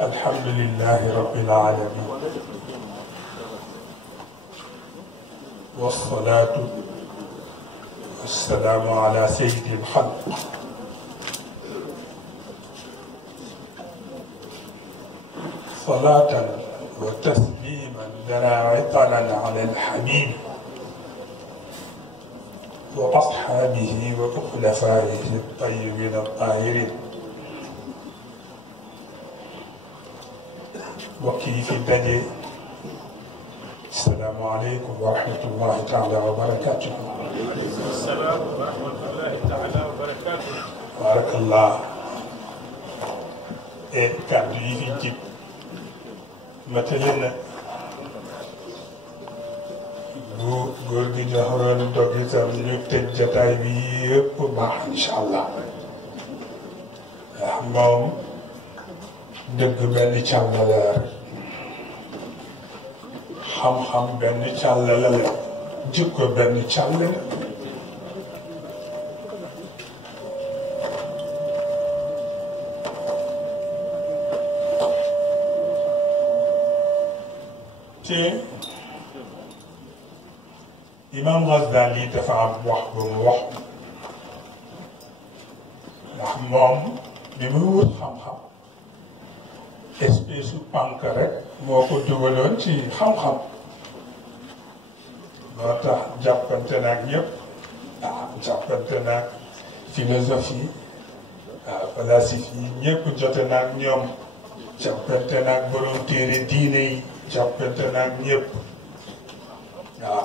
الحمد لله رب العالمين والصلاة والسلام على سيد الخلق صلاة وتسليما لنا عطرا على الحبيب وأصحابه وخلفائه الطيبين الطاهرين وكيف الدنيا. السلام عليكم ورحمة الله تعالى وبركاته. وعليكم السلام ورحمة الله تعالى وبركاته. بارك الله. كادو yi fi jib matale na bu góor gi joxoon dog itam ñu tëj jataay bi yëpp baax incha allah ndax moom dëgg benn càllala la xam-xam benn càllala la jikko benn càllala te Imam Ghazali dafa am wax bu mu wax ndax moom bi muy wut xam-xam espèce su pànk rek moo ko dugaloon ci xam-xam moo tax jàppante naag ñëpp jàppante naag philosophie falasife yi ñëpp jote naag ñoom jàppante naag borom téere diine yi jàppante naag ñëpp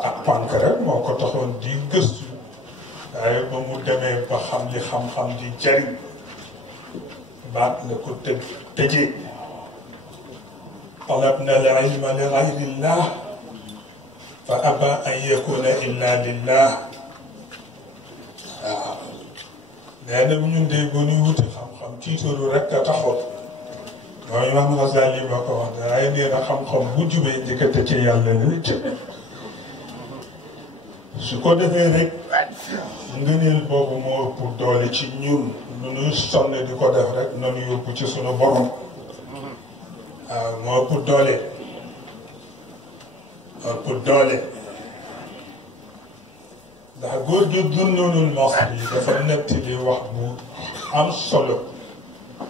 ak pànk rek moo ko taxoon di gëstu waaye ba mu demee ba xam li xam-xam di jariñ baat la ko tëjee طلبنا العلم لغير الله فأبى أن يكون إلا لله. nee na ñun de bu ñuy wuti xam-xam tiitaru rek a taxoon mooy Imam Ghazali ba ko wax waaye nee na xam-xam bu jubee njëkkate ci yàlla la jëme su ko defee rek ngëneel boobu moo ëpp doole ci ñun lu ñuy sonn di ko def rek noonu yóbbu ci sunu borom waaw moo ëpp doole ndax góor gi Dunnunul Masri yi dafa nettali wax bu am solo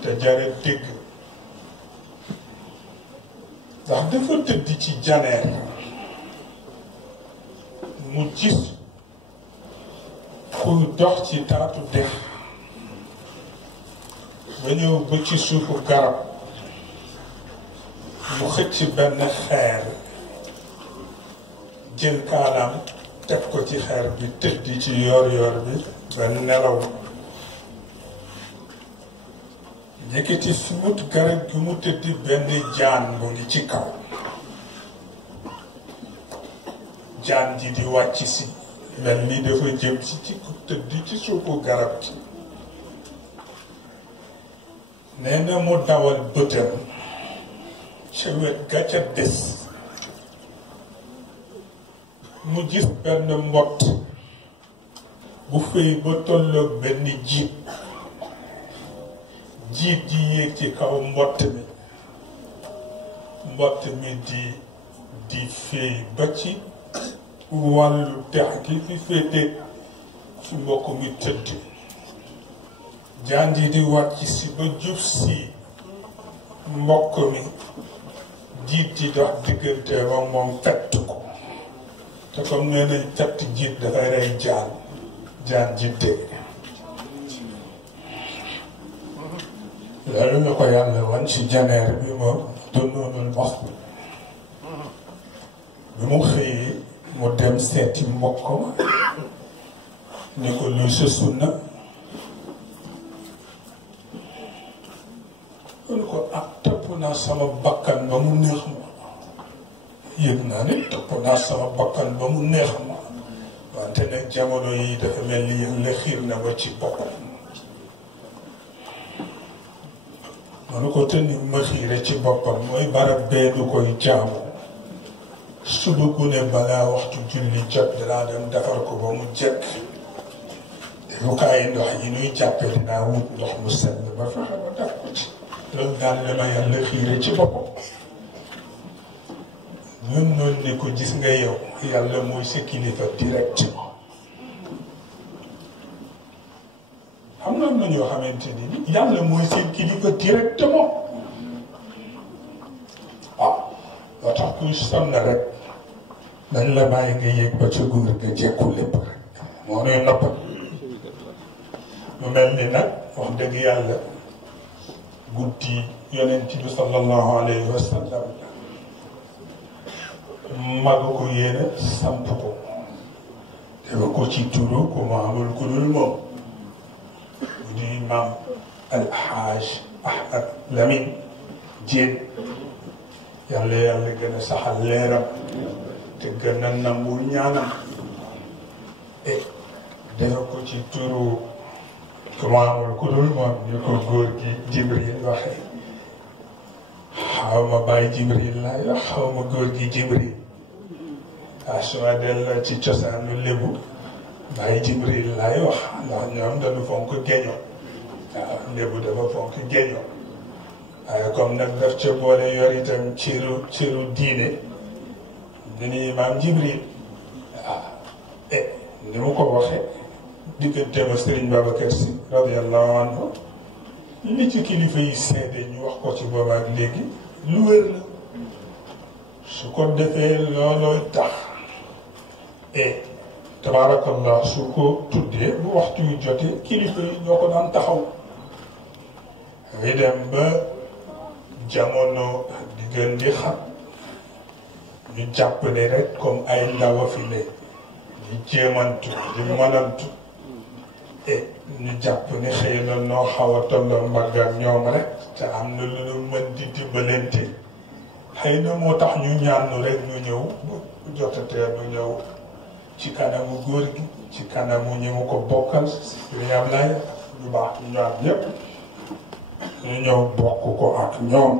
te jare dégg ndax dafa tëdd ci janeer mu gis kuy dox ci taatu dex ba ñëw ba ci suufu garab mu xëcc benn xeer jël kaalaam teg ko ci xeer bi tëddi ci yoor bi ba nelaw njëkkati fi mut garab gi mu tëddi benn jaan mu ngi ci kaw jaan ji di wàcc si mel ni dafa jëm ci tëddi ci suufu garab gi nee na mu dawal bëtam ca wet ga ca des mu gis benn mbott bu fëy ba tolloog benn jiit ji yéeg ci kaw mbott mi di fëy ba ci wàllu dex gi fi féete fi mbokk mi tëdd jaan ji di wàcc si ba jub si mbokk mi jiit ji dox diggante ba moom fett ko te comme nee nañ fett jiit dafay rey jaan ji dee loolu la ko yàlla wan ci janeer bi moom Dunnunul Masri bi mu xëyee mu dem seeti mbokkam ni ko luy sa sunna loolu ko topp naa sama bakkan ba mu neex ma yëg naa ne topp naa sama bakkan ba mu neex ma wante nag jamono yi dafa mel ni yàlla xiir na ma ci boppam noonu ko tënni ma xiire ci boppam mooy barab bee du koy jaamu suba gu ne balaa waxtu julli jot dinaa dem defar ko ba mu jekk defukaayi ndox yi nuy jàppe dinaa wut ndox mu sell ba fexe ba def ko ci loolu daal la ma yàlla xiire ci boppam ñun noonu ne ko gis nga yow yàlla mooy sa kilifa directement xam nga am na ñoo xamante ni yàlla mooy seen kilifa directement loo tax kuy sonn rek dañ la bàyyi nga yéeg ba ca góor nga jekku lépp rek moo nuy noppal mu mel ni nag wax dëgg yàlla guddi yonent bi sallallahu alayhi wa sallam magu ko yéene samp ko dafa ko ci turu ku ma amul ku dul moom bu di imam Alhaaj Ahmad Lamine Diène yàlla yàlla gën a saxal leeram te gën a nangul ñaanam dafa ko ci turu ku ma amul ku dul moom ñu ko góor gi Jibril waxee xaw ma bàyyi Jibril laay wax xaw ma góor gi Jibril suma delloo ci cosaanu lébu bàyyi Jibril laay wax ndax ñoom dañu fonk geño waaw lébu dafa fonk geño waaye comme nag daf ca boole yor itam ciru diine ni imaam Jibril ni mu ko waxee diggante ma Serigne Babacar Sy radiyallahu anhu li ci kilifa yi seede ñu wax ko ci boobaak léegi lu wér la su ko defee loolooy tax tabaarakallah su ko tuddee bu waxtu yu jotee kilifa yi ñoo ko daan taxaw ngi dem ba jamono di gën di xam ñu jàpp ne rek comme ay ndaw a fi ne di jéemantu di mënantu ñu jàpp ne xëy na noo xaw a tolloo mbagg ak ñoom rek te am na lu ñu mën di dimbalante xëy na moo tax ñu ñaanu rek ñu ñëw bu jotatee ñu ñëw ci kanamu góor gi ci kanamu ñi mu ko bokkal Sëriñ Ablaye ñu baax ñu ñaan yépp ñu ñëw bokk ko ak ñoom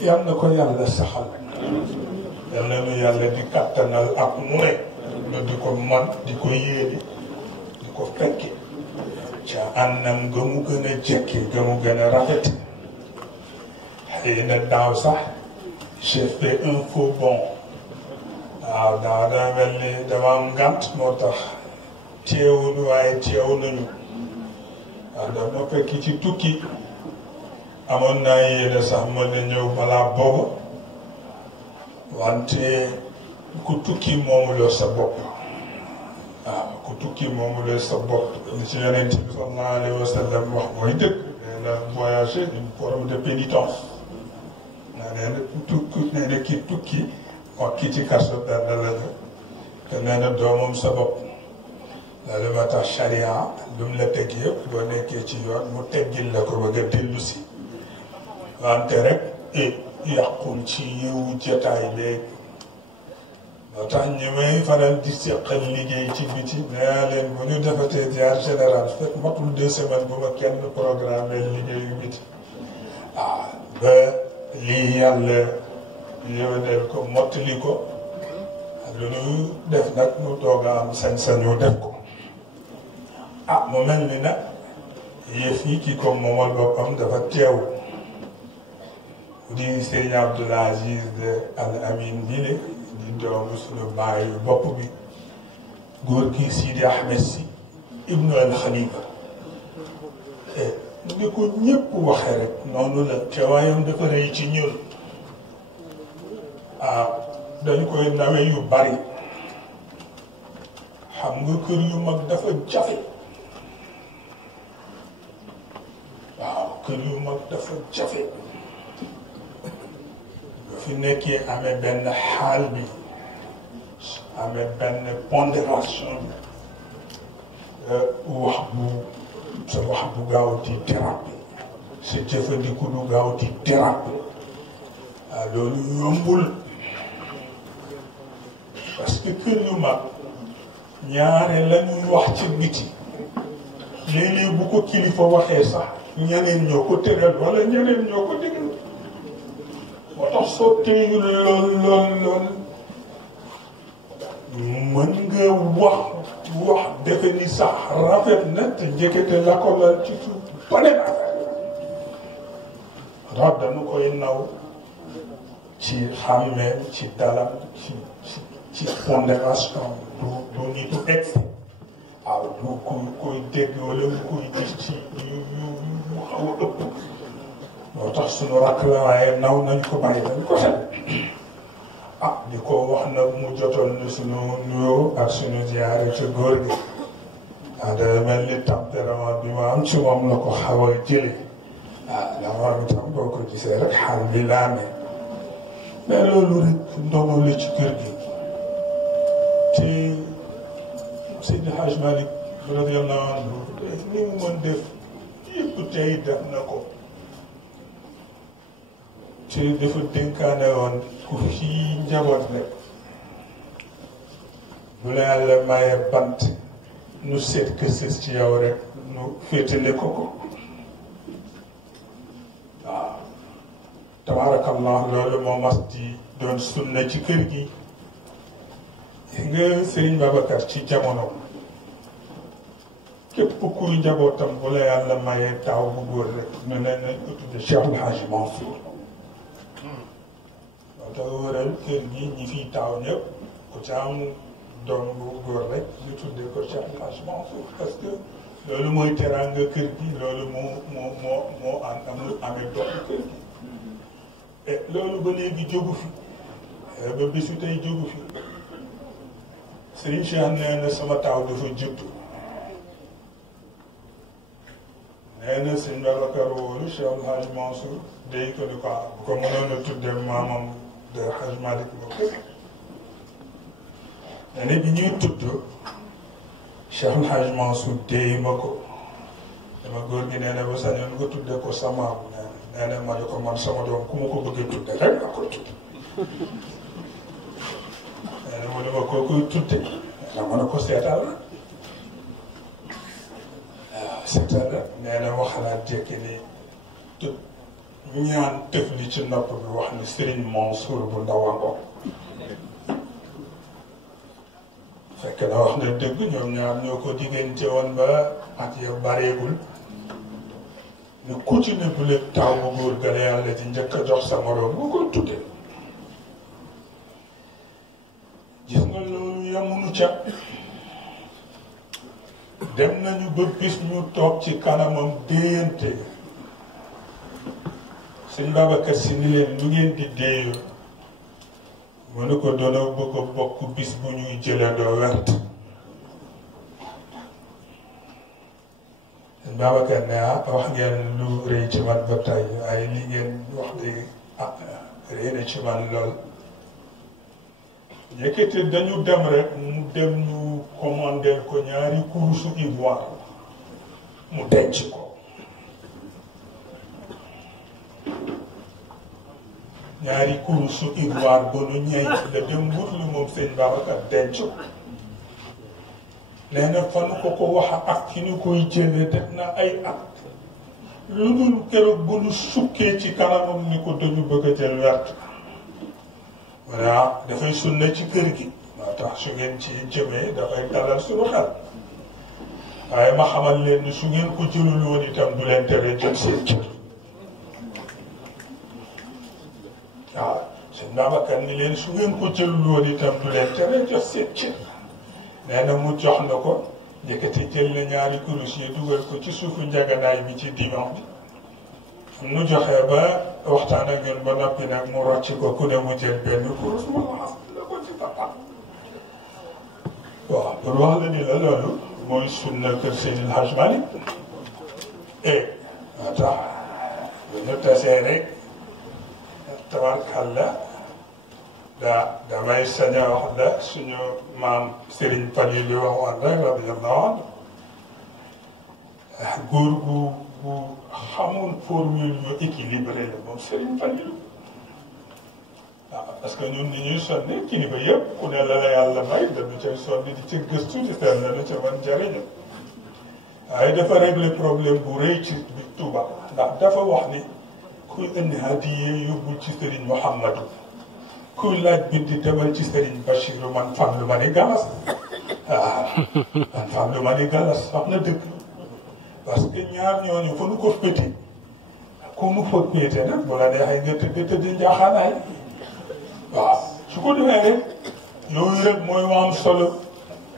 yal na ko yàlla saxal yal na nu yàlla di kattanal ak mu ne ñu di ko man di ko yéene di ko fekke ca ànnam ga mu gën a jekke ga mu gën a rafet xëy na daaw sax j'ai fait un faux bond waaw daaw daa mel ni dama am ngànt moo tax teewul waaye teew nañu waaw dama fekk ci tukki amoon naa yéene sax mën na ñëw balaa booba wante ku tukki moomuloo sa bopp waaw ku tukki moomuloo sa bopp li ci yonent bi sallallahu alayhi wa sallam wax mooy dëgg nee na voyager une forme de pénitence nee na tukki nee na ki tukki wax ki ci kaso benn lañu te nee na doomam sa bopp loolu moo tax charia lu mu la teg yëpp boo nekkee ci yoon mu teggil la ko ba nga dellu si wante rek yàqul ci yiwu jotaay léegi moo tax ñi may faral di seqal liggéey ci biti nee leen bu ñu defatee ziar général fekk matul 2 semaines bu ma kenn programme liggéeyu biti ba lii yàlla yéwénal ko mottali ko lu ñu def nag mu doog a am sañ-sañu def ko mu mel ni nag yëf yi ki ko moomal boppam dafa teew di Serigne Abdoul Aziz Al Amin bile di doomu suñu bàyyi bopp bi góor gi Sidi Ahmed Sy ibnu al Khalifa ni ko ñëpp waxee rek noonu la teewaayam dafa rëy ci ñun dañ koy nawe yu bari xam nga kër yu mag dafa jafe waaw kër yu mag dafa jafe nga fi nekkee amee benn xaal bi amee benn pondération wax bu sa wax bu gaaw di déraper sa jëfandiku du gaaw di déraper loolu yombul parce que kër yu mag ñaare la ñuy wax ci biti léeg-léeg bu ko kilifa waxee sax ñeneen ñoo ko tëral wala ñeneen ñoo ko déglu moo tax soo téyul lool mën nga wax defe ni sax rafet na te njëkkate la ko lal ci suuf beneen affaire ndax dañu koy naw ci xàmmeem ci dalam ci pondération du nitu ex waaw du koy dégg wala mu koy gis ci yu xaw a ëpp moo tax suñu rakk la waaye naw nañ ko bàyyi dañ ko xel di ko wax nag mu jotoon na suñu nuyoo ak suñu ziyaare ci góor gi dafa mel ni tempérament bi ma am ci moom la ko xaw a jële ndax moom itam boo ko gisee rek xaal bi laamee mais loolu rek ndono la ci kër gi te Seydi Hadj Malick radiyallahu anhu ni mu mën def yëpp tey def na ko te dafa dénkaane woon ku fi njaboot rek bu la yàlla maye bant nu seet que sës ci yow rek nu féetale ko waaw tabaarakallah loolu moo mas di doon sunna ci kër gi nga Serigne Babacar ci jamono képp kuy njabootam bu la yàlla maye taaw bu góor rek nu ne nañ ko tudde Cheikh El Hadj Mansour moo tax wëral kër gi ñi fiy taaw ñëpp ku ci am doom bu góor rek ñu tuddee ko Cheikh El Hadj Mansour parce que loolu mooy teraanga kër gi loolu moo amee doom kër gi et loolu ba léegi jógu fi ba bisu tey jógu fi Serigne Cheikh nee na sama taaw dafa juddu nee na sëñ Babacar wóolu Cheikh El Hadj Mansour day ko ni ko bu ko mënoon a tuddee maamam de Hadj Malick moo kër nee na bi ñuy tudd Cheikh El Hadj Mansour déy ma ko dama góor gi nee na ba sañoon nga tuddee ko sa maam nee na ma ne ko man sama doom ku ma ko bëggee tuddee rek nga koy tudd nee na mu ne ma koo koy tuddee nga mën a ko seetal la waaw seetal la nee na waxalaat jékki ni te ñaan tëf li ci nopp bi wax ni Serigne Mansour bu ndaw a ngoog fekk na wax na dëgg ñoom ñaar ñoo ko diggante woon ba at ya bareegul ne ku ci ne bu lépp taw bu góor gale yàlla di njëkk a jox sa moroom nga koy tuddee gis nga loolu yamunu ca dem nañu ba bis ñu toog ci kanamam déeyante sëñ Babacar Si ni leen lu ngeen di déeyu mu ne ko doona bëgg a bokk bis bu ñuy jëlandoo wert sëñ Babacar ne wax ngeen lu rëy ci man ba tey ay li ngeen wax de rëy na ci man lool yëkkati dañu dem rek mu dem ñu commandeel ko ñaari kurusu ivoire mu denc ko ñaari kurusu ivoire ba nu ñey la dem wut lu moom sëñ Babacar denc ko nee na fan ko wax ak fi ñu koy jëlee def na ay at lu dul keroog bu nu sukkee ci kanamam ni ko dañu bëgg a jël wert voilà dafay sunna ci kër gi moo tax su ngeen ci jëmee dafay dalal suñu xel waaye ma xamal leen ni su ngeen ko jëlul woon itam du leen tere jot seen cër waaw sëñ Babacar ni leen su ngeen ko jëlul woon itam du leen tere jot seen cër nee na mu jox na ko yëkkati jël na ñaari kurus yi dugal ko ci suufu njaganaay bi ci divan bi nu joxee ba waxtaan ak ñun ba noppi nag mu rocci ko ku ne mu jël benn kurus mu laxas la ko ci papa waaw pour wax la ni la loolu mooy sunna kër Seydil Hadj Malick et moo tax bu ñu tasee rek tabarkalla damay sañ a wax la suñu maam Serigne Fallou li waxoon rek radiyallahu anhu góor gu xamul formule yu équilibré la moom Serigne Fallou waaw parce que ñun ni ñuy sonni kilifa yëpp ku ne la la yàlla may dañu cay sonni di ci gëstu di seet la ca man jariñu waaye dafa régler problème bu rëy ci Touba ndax dafa wax ni kuy indi hadiye yóbbul ci Serigne Mouhamadou kuy laaj binti demal ci Serigne Bachirou man fam lu ma ni galas man fam lu ma ni galas wax na dëgg parce que ñaar ñooñu fa nu ko féete ku mu fa péete nag bu la neexee nga tëdd njaaxaanaay waaw su ko defee rek yooyu rek mooy am solo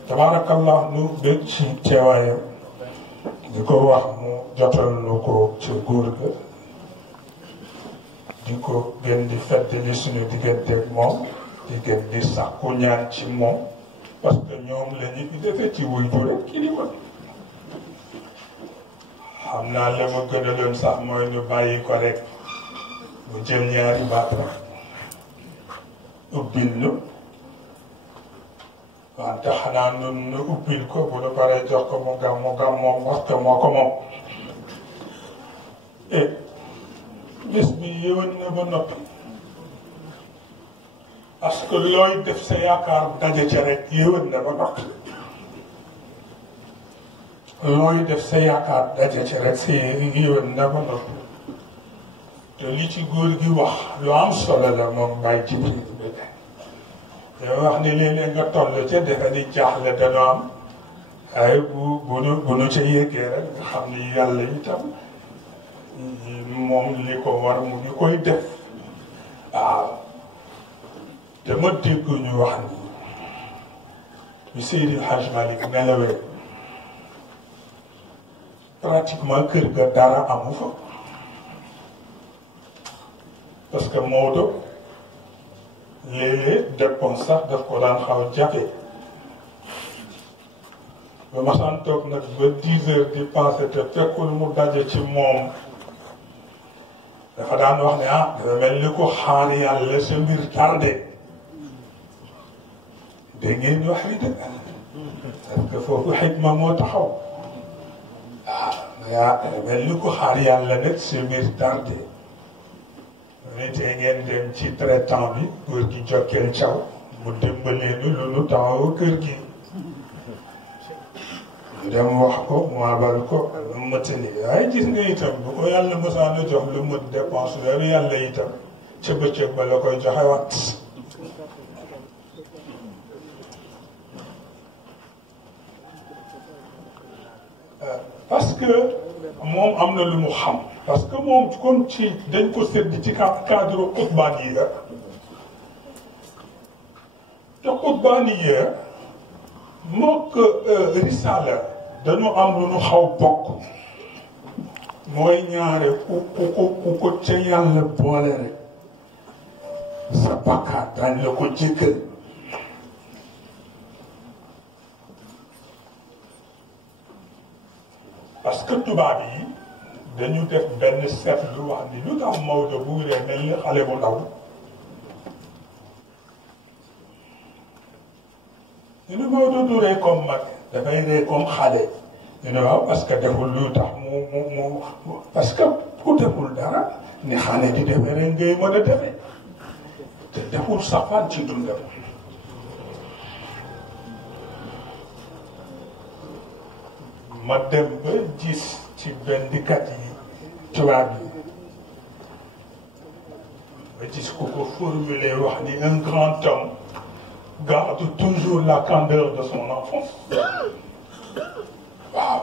tabaarakallah nu bëgg ci teewaayam di ko wax mu jotal nu ko ci góor ga di ko gën di feddali suñu digganteeg moom di gën di sàkku ñaan ci moom parce que ñoom la ñu fi defee ci wuy du rek kilifa xam naa la ma gën a doon sax mooy ñu bàyyi ko rek mu jël ñaari baat rek ubbil nu wante xanaa nun nu ubbil ko bu nu paree jox ko mu gam moom parce que moo ko moom et bés bi yéwén na ba noppi parce que looy def sa yaakaar daje ca rek yéwén na ba noppi looy def sa yaakaar daje ca rek si yéwén na ba noppi te li ci góor gi wax lu am solo la moom Baye Jibril bi yow wax ni léeg-léeg nga toll ca defe ni jaaxle dana am waaye bu nu ca yéegee rek nga xam ni yàlla itam moom li ko war mu ngi koy def waaw dama dégg ñu wax ni bi Seydi El Hadj Malick nelawee pratiquement kër ga dara amu fa parce que Maodo léeg-léeg dépense sax daf ko daan xaw jafe ba ma sant toog nag ba 10 heures di passé te fekkul mu daje ci moom dafa daan wax ne dafa mel ni ko xaar yàlla sa mbir tardé dégg ngeen wax yi dëgg parce que foofu xikma moo taxaw dafa mel ni ko xaar yàlla nag sa mbir tardé tey ngeen dem ci traitant bi góor gi Jokkeel Thiaw mu dimbaleenu lu nu taxaw kër gi ñu dem wax ko mu abal ko lu mëtali waaye gis nga itam bu ko yàlla mosaan a jox lu mët dépense weeru yàlla itam ca bëccëg ba la koy joxe wat parce que moom am na lu mu xam parce que moom comme ci dañ ko sédd ci cadre xutbaaniya te xutbaaniya mook risaala dañu am lu ñu xaw bokk mooy ñaare ku ko ca yàlla boole rek sa bakkaar dañ la ko jéggal parce que tubaab yi dañu def benn seetlu wax ni lu tax Maodo bu wéree mel ni xale bu ndaw ñu ne Maodo du ree comme mag dafay ree comme xale ñu ne waaw parce que deful lu tax mu parce que ku deful dara ni xale di defee rek ngay mën a defee te deful safaan ci dundam ma dem ba gis ci bendikat yi tubaab yi ba gis ku ko formulé wax ni un grand homme garde toujours la candeur de son enfance waaw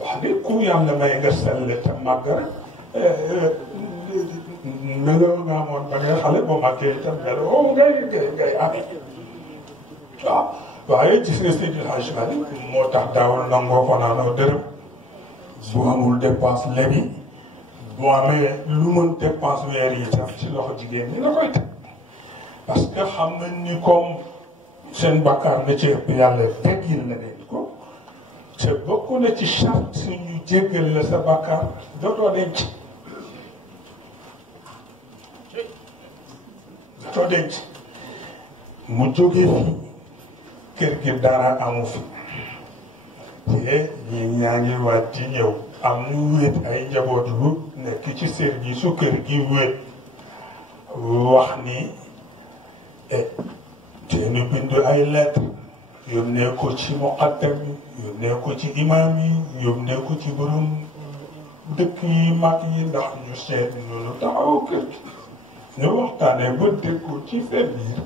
wax ni ku yàlla may nga sell te màgg rek meloo nga amoon ba ngay xale ba màggee itam meloo ngay amee waaw waaye gis nga Seydi El Hadji Malick moo tax daawul nangoo fanaanoo dërëm bu amul dépense lebi bu amee lu mën dépense weer yi tam ci loxo jigéen ñi la koy teg parce que xam nañ ni comme seen bakkaar na ci ëpp yàlla teggil na leen ko te bokk na ci charte suñu jéggal la sa bakkaar dootoo denc mu jógee fii kër gi dara amu fi te ñi ñaa ngi waat di ñëw am ñu wéet ay njaboot yu nekk ci service su kër gi wéet wax ni te ñu bind ay lettre yónnee ko ci muqaddam yi yónnee ko ci imam yi yónnee ko ci borom dëkk yi mag yi ndax ñu seet noonu taxaw kër gi ñu waxtaanee ba déggoo ci seen biir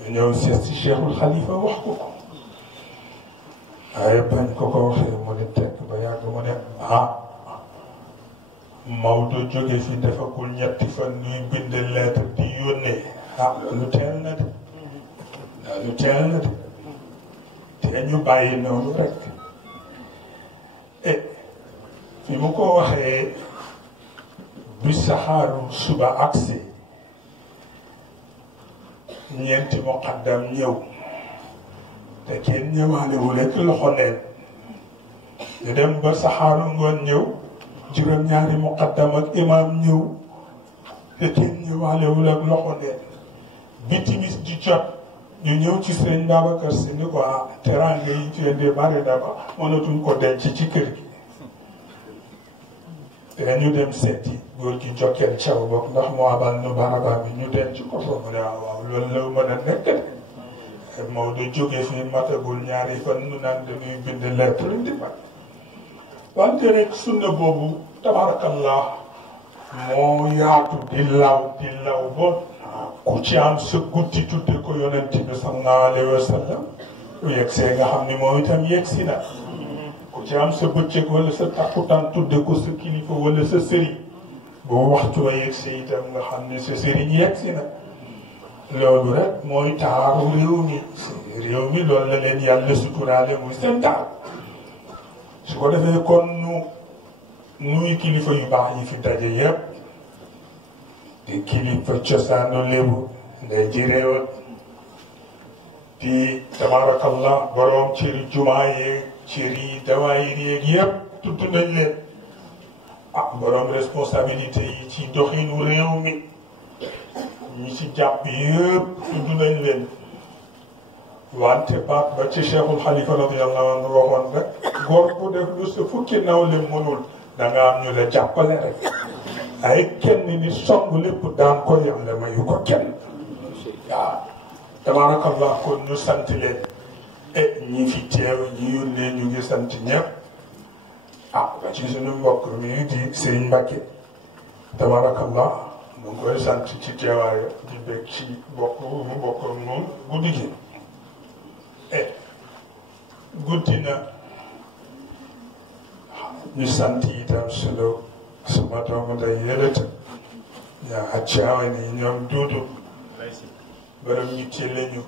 ñu ñëw seet si Cheikhul Khalifa wax ko ko waaye bañ ko ko waxee mu ne tekk ba yàgg mu ne Maodo jóge fi defagul ñetti fan ñuy bind lettre di yónnee loolu teel na de loolu teel na de te ñu bàyyi noonu rek fi mu ko waxee bi saxaaru suba agsi ñeenti muqaddam ñëw te kenn ñëwaalewul ak loxo neen ñu dem ba saxaaru ngoon ñëw juróom-ñaari muqaddam ak imam ñëw te kenn ñëwaalewul ak loxo neen bi timis di jot ñu ñëw ci sëriñ Babacar Si ni ko teraanga yi ci indi bari na ba mënatuñ ko denc ci kër gi te ñu dem seeti góor gi Jokkeel Caw bokk ndax mu abal nu baraba bi ñu denc ko fa mu ne waaw loolu la mën a nekk de Maodo jóge fii matagul ñaari fan nu naan dañuy bind lettre di ba wante rek sunna boobu tabarakallah moo yaatu di law ba ku ci am sa guddi tudde ko yonent bi sallallahu alayhi wa sallam lu yegsee nga xam ni moom itam yegsi na ku ci am sa bëccëg wala sa takkutaan tudde ko sa kilifa wala sa sëriñ boo waxtu wa yegsee itam nga xam ne sa sëriñ yegsi na loolu rek mooy taaru réew mi loolu la leen yàlla suturaale muy seen taar su ko defee kon nuy kilifa yu baax yi fi daje yépp di kilifa cosaanu lébu nday ji réew di tabarakallah borom cëri jumaa yeeg cëri dawaayir yeeg yépp tudd nañ leen borom responsabilité yi ci doxinu réew mi ñi ci jàpp yëpp tudd nañ leen wante baat ba ci Cheikhul Xalifa radiyallahu anhu waxoon rek góor bu def lu sa fukki nawle mënul da nga am ñu la jàppale rek ay kenn ni song lépp daan ko yàlla mayu ko kenn waaw tabarakallah kon ñu sant leen ñi fi teew ñi yónnee ñu ngi sant ñëpp ba ci suñu mbokk mi di Serigne Mbacke tabarakallah mu ngi koy sant ci teewaayu di bég ci bokk mu bokk moom guddi gi guddi na ñu sant itam suma doomu day yëlëta yaa accaawa ni ñoom duudu borom ñu tille ñu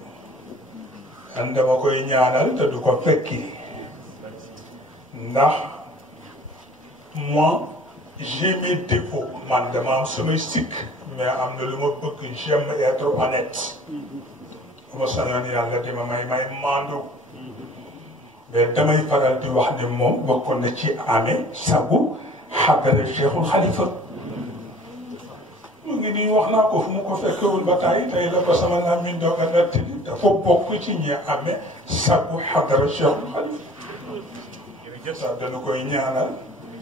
an dama koy ñaanal te du ko fekki ndax moi j'ai mes défauts man dama am samay sikk mais am na lu ma bëgg j'aime être honnête bu ma sañoon yàlla di ma may maandu mais damay faral di wax ne moom bokkoon na ci amee sagu xabare Cheikhul Xalifa mu ngi nii wax naa ko fu mu ko fekkewul ba tey tey la ko sama làmmiñ doog a nettali dafa bokk ci ñi amee sagu xabare Cheikhul Xalifa sax dana koy ñaanal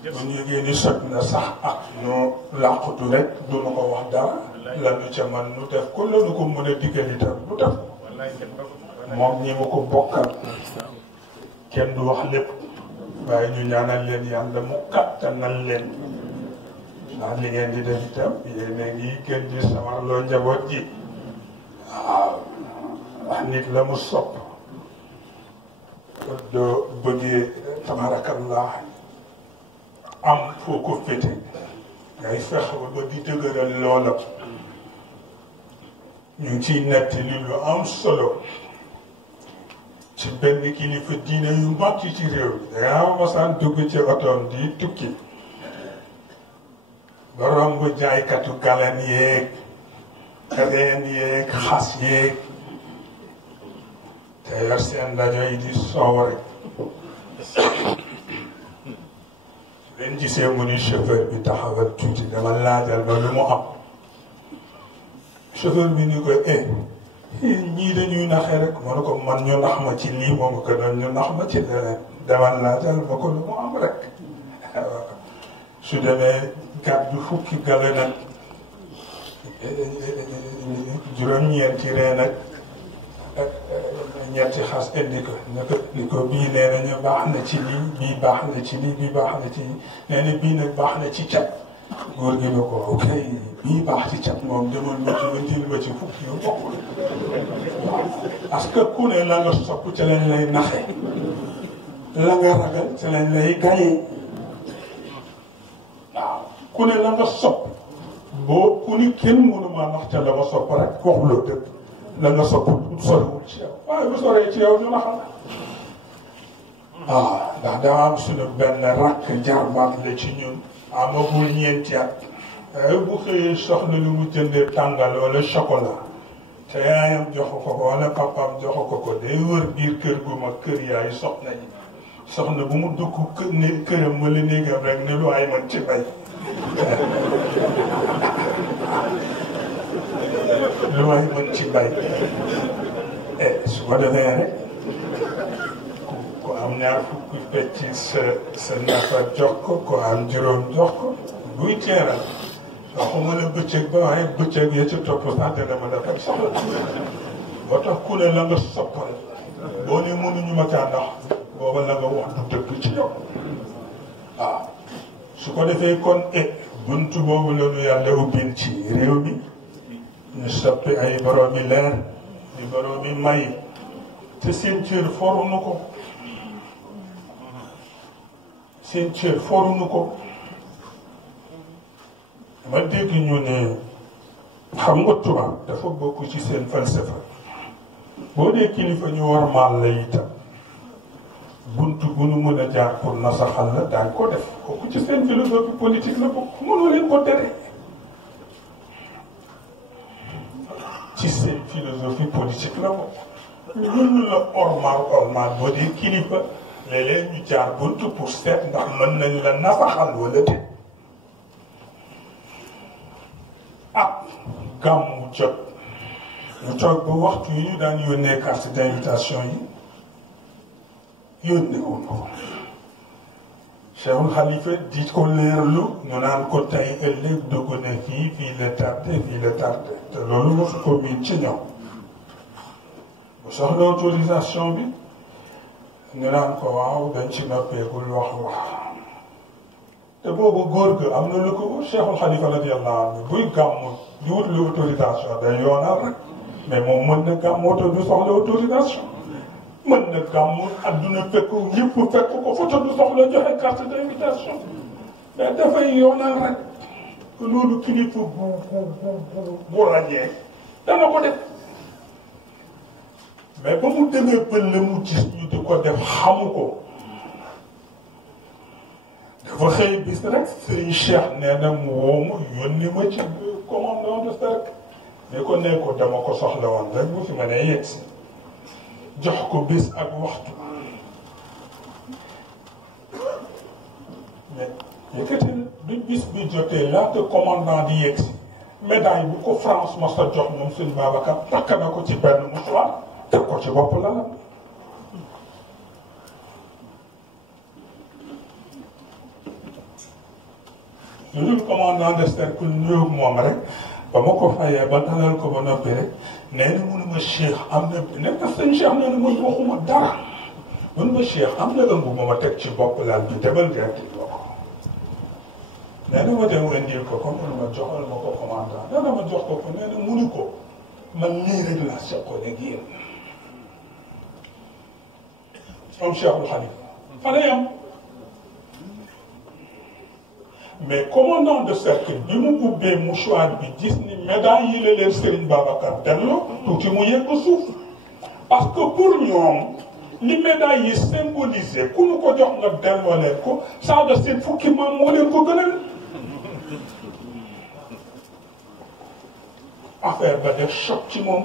bu ñu yëgee ni sot na sax nu làqutu rek du nu ko wax dara lanu ca man nu def ko lanu ko mën a diggal itam lu def moom ñi ma ko bokkal kenn du wax lépp waaye ñu ñaanal leen yàlla mu kattanal leen ndax li ngeen di def itam yéen a ngi gën di sawarloo njaboot ji waaw wax nit la mu sopp doo bëggee tabarakallah am foo ko féete ngay fexe ba di dëgëral loola ñu ngi ciy nettali lu am solo ci benn kilifa diine yu mag ci réew mi dangaa mosaan dugg ci otoom di tukki borom bu jaaykatu galan yeeg reen yeeg xas yeeg te yor seen rajo yi di soow rek leen gisee mu ni chauffeur bi taxawal tuuti dama laajal ba lu mu am chauffeur bi ni ko ñii dañuy naxee rek ma ne ko man ñu nax ma ci lii moom ko doon ñu nax ma ci leneen dama laajal ba ko lu mu am rek su demee gàddu fukki gale nag juróom-ñeenti ree nag ñetti xas indi ko ni ko bii nee nañu baax na ci lii bii baax na ci lii bii baax na ci lii nee na bii nag baax na ci cat góor gi ne ko ok bii baax ci cat moom demoon ma ci indil ma ci fukki yu bokkul parce que ku ne la nga sopp ca lañ lay naxe la nga ragal ca lañ lay gañe waaw ku ku ne la nga sopp boo ku ni kenn mënu maa nax ca la ma sopp rek waxuloo dëgg la nga sopp soriwul ci yow waaye bu soree ci yow ñu na xam ndax dama am suñu benn rakk jarbaat la ci ñun amagul ñeenti at bu xëyee soxla lu mu jëndee tàngal wala chocolat te yaayam joxu ko ko wala papaam joxu ko ko day wër biir kër gu mag kër yaayu soxna yi soxna bu mu dugg këram wala néegam rek ne lu ay man ci bay lu ay man ci bay su ko defee rek ku am ñaar fukki fecc sa nafa jox ko ku am juróom jox ko buy teeral waxuma la bëccëg ba waaye bëccëg ya ci topp sax dana ma dafay soxla boo tax ku ne la nga sopp rek boo ne mënuñu ma caa ndax booba la nga wax du dëgg ci yow su ko defee kon buntu boobu la ñu yàlla ubbil ci réew mi ñu soppi ay boroomi leer di boroomi may te seen cër foruñu ko seen cër foruñu ko ma dégg ñu ne xam nga tubaab dafa bokk ci seen falsafa boo dee kilifa ñu war maal la itam buntu bu nu mën a jaar pour nasaxal la daañ ko def kooku ci seen philosophie politique la bokk mënoo leen ko tere ci seen philosophie politique la bokk ñun la ormal boo dee kilifa léeg-léeg ñu jaar buntu pour seet ndax mën nañ la nasaxal wala te gàmmu jot ñu toog ba waxtu yi ñu daan yónnee carte d'invitation yi yónnee woon ko Cheikhul Khalifa di ko leerlu ñu naan ko tey ëllëg dugg na fii la tardé te loolu mosu ko miin ci ñoom bu soxla autorisation bi ñu naan ko waaw dañ ci noppeegul wax te boobu góor ga am na lu ko Cheikhul Khalifa radiyallahu anhu buy gàmmu di wut lu autorisation day yoonal rek mais moom mën na gàmmu te du soxla autorisation mën na gàmmu adduna fekk yëpp fekk ko fa te du soxla joxe carte d'invitation mais dafay yoonal rek loolu kilifa bu ràññee dana ko def mais ba mu demee bël la mu gis ñu di ko def xamu ko dafa xëy bis rek Serigne Cheikh nee na mu woo ma yónni ma ci commandant de cercle ne ko nee ko dama ko soxla woon rek bu fi ma nee yegg si jox ko bis ak waxtu mais yëkkati bi bis bi jotee laata commandant di yegg si médaille bu ko France ma sa jox moom suñu Babacar takk na ko ci benn mouchoir teg ko ci bopp la la lu dul commandant de cercle nuyoog moom rek ba ma ko fayee ba dalal ko ba noppi rek nee na mënuma Cheikh am na nekk sëñ Cheikh nee na man waxuma dara mënuma Cheikh am na ëmb ma teg ci bopp laal bi demal gerte gi ko nee na ma dem indil ko comme ma joxal ma ko commandant nee na ma jox ko nee na mënu ko man lii rek laa seqoon ak yéen comme Cheikhul Khalifa fa lay am mais commandant de cercle bi mu ubbee mouchoir bi gis ni médaille yi la leen Serigne Babacar delloo tuuti mu yegg suuf parce que pour ñoom li médaille yi symbolisé ku ñu ko jox nga delloo leen ko saa de seen fukki maam moo leen ko gënal affaire ba def choc ci moom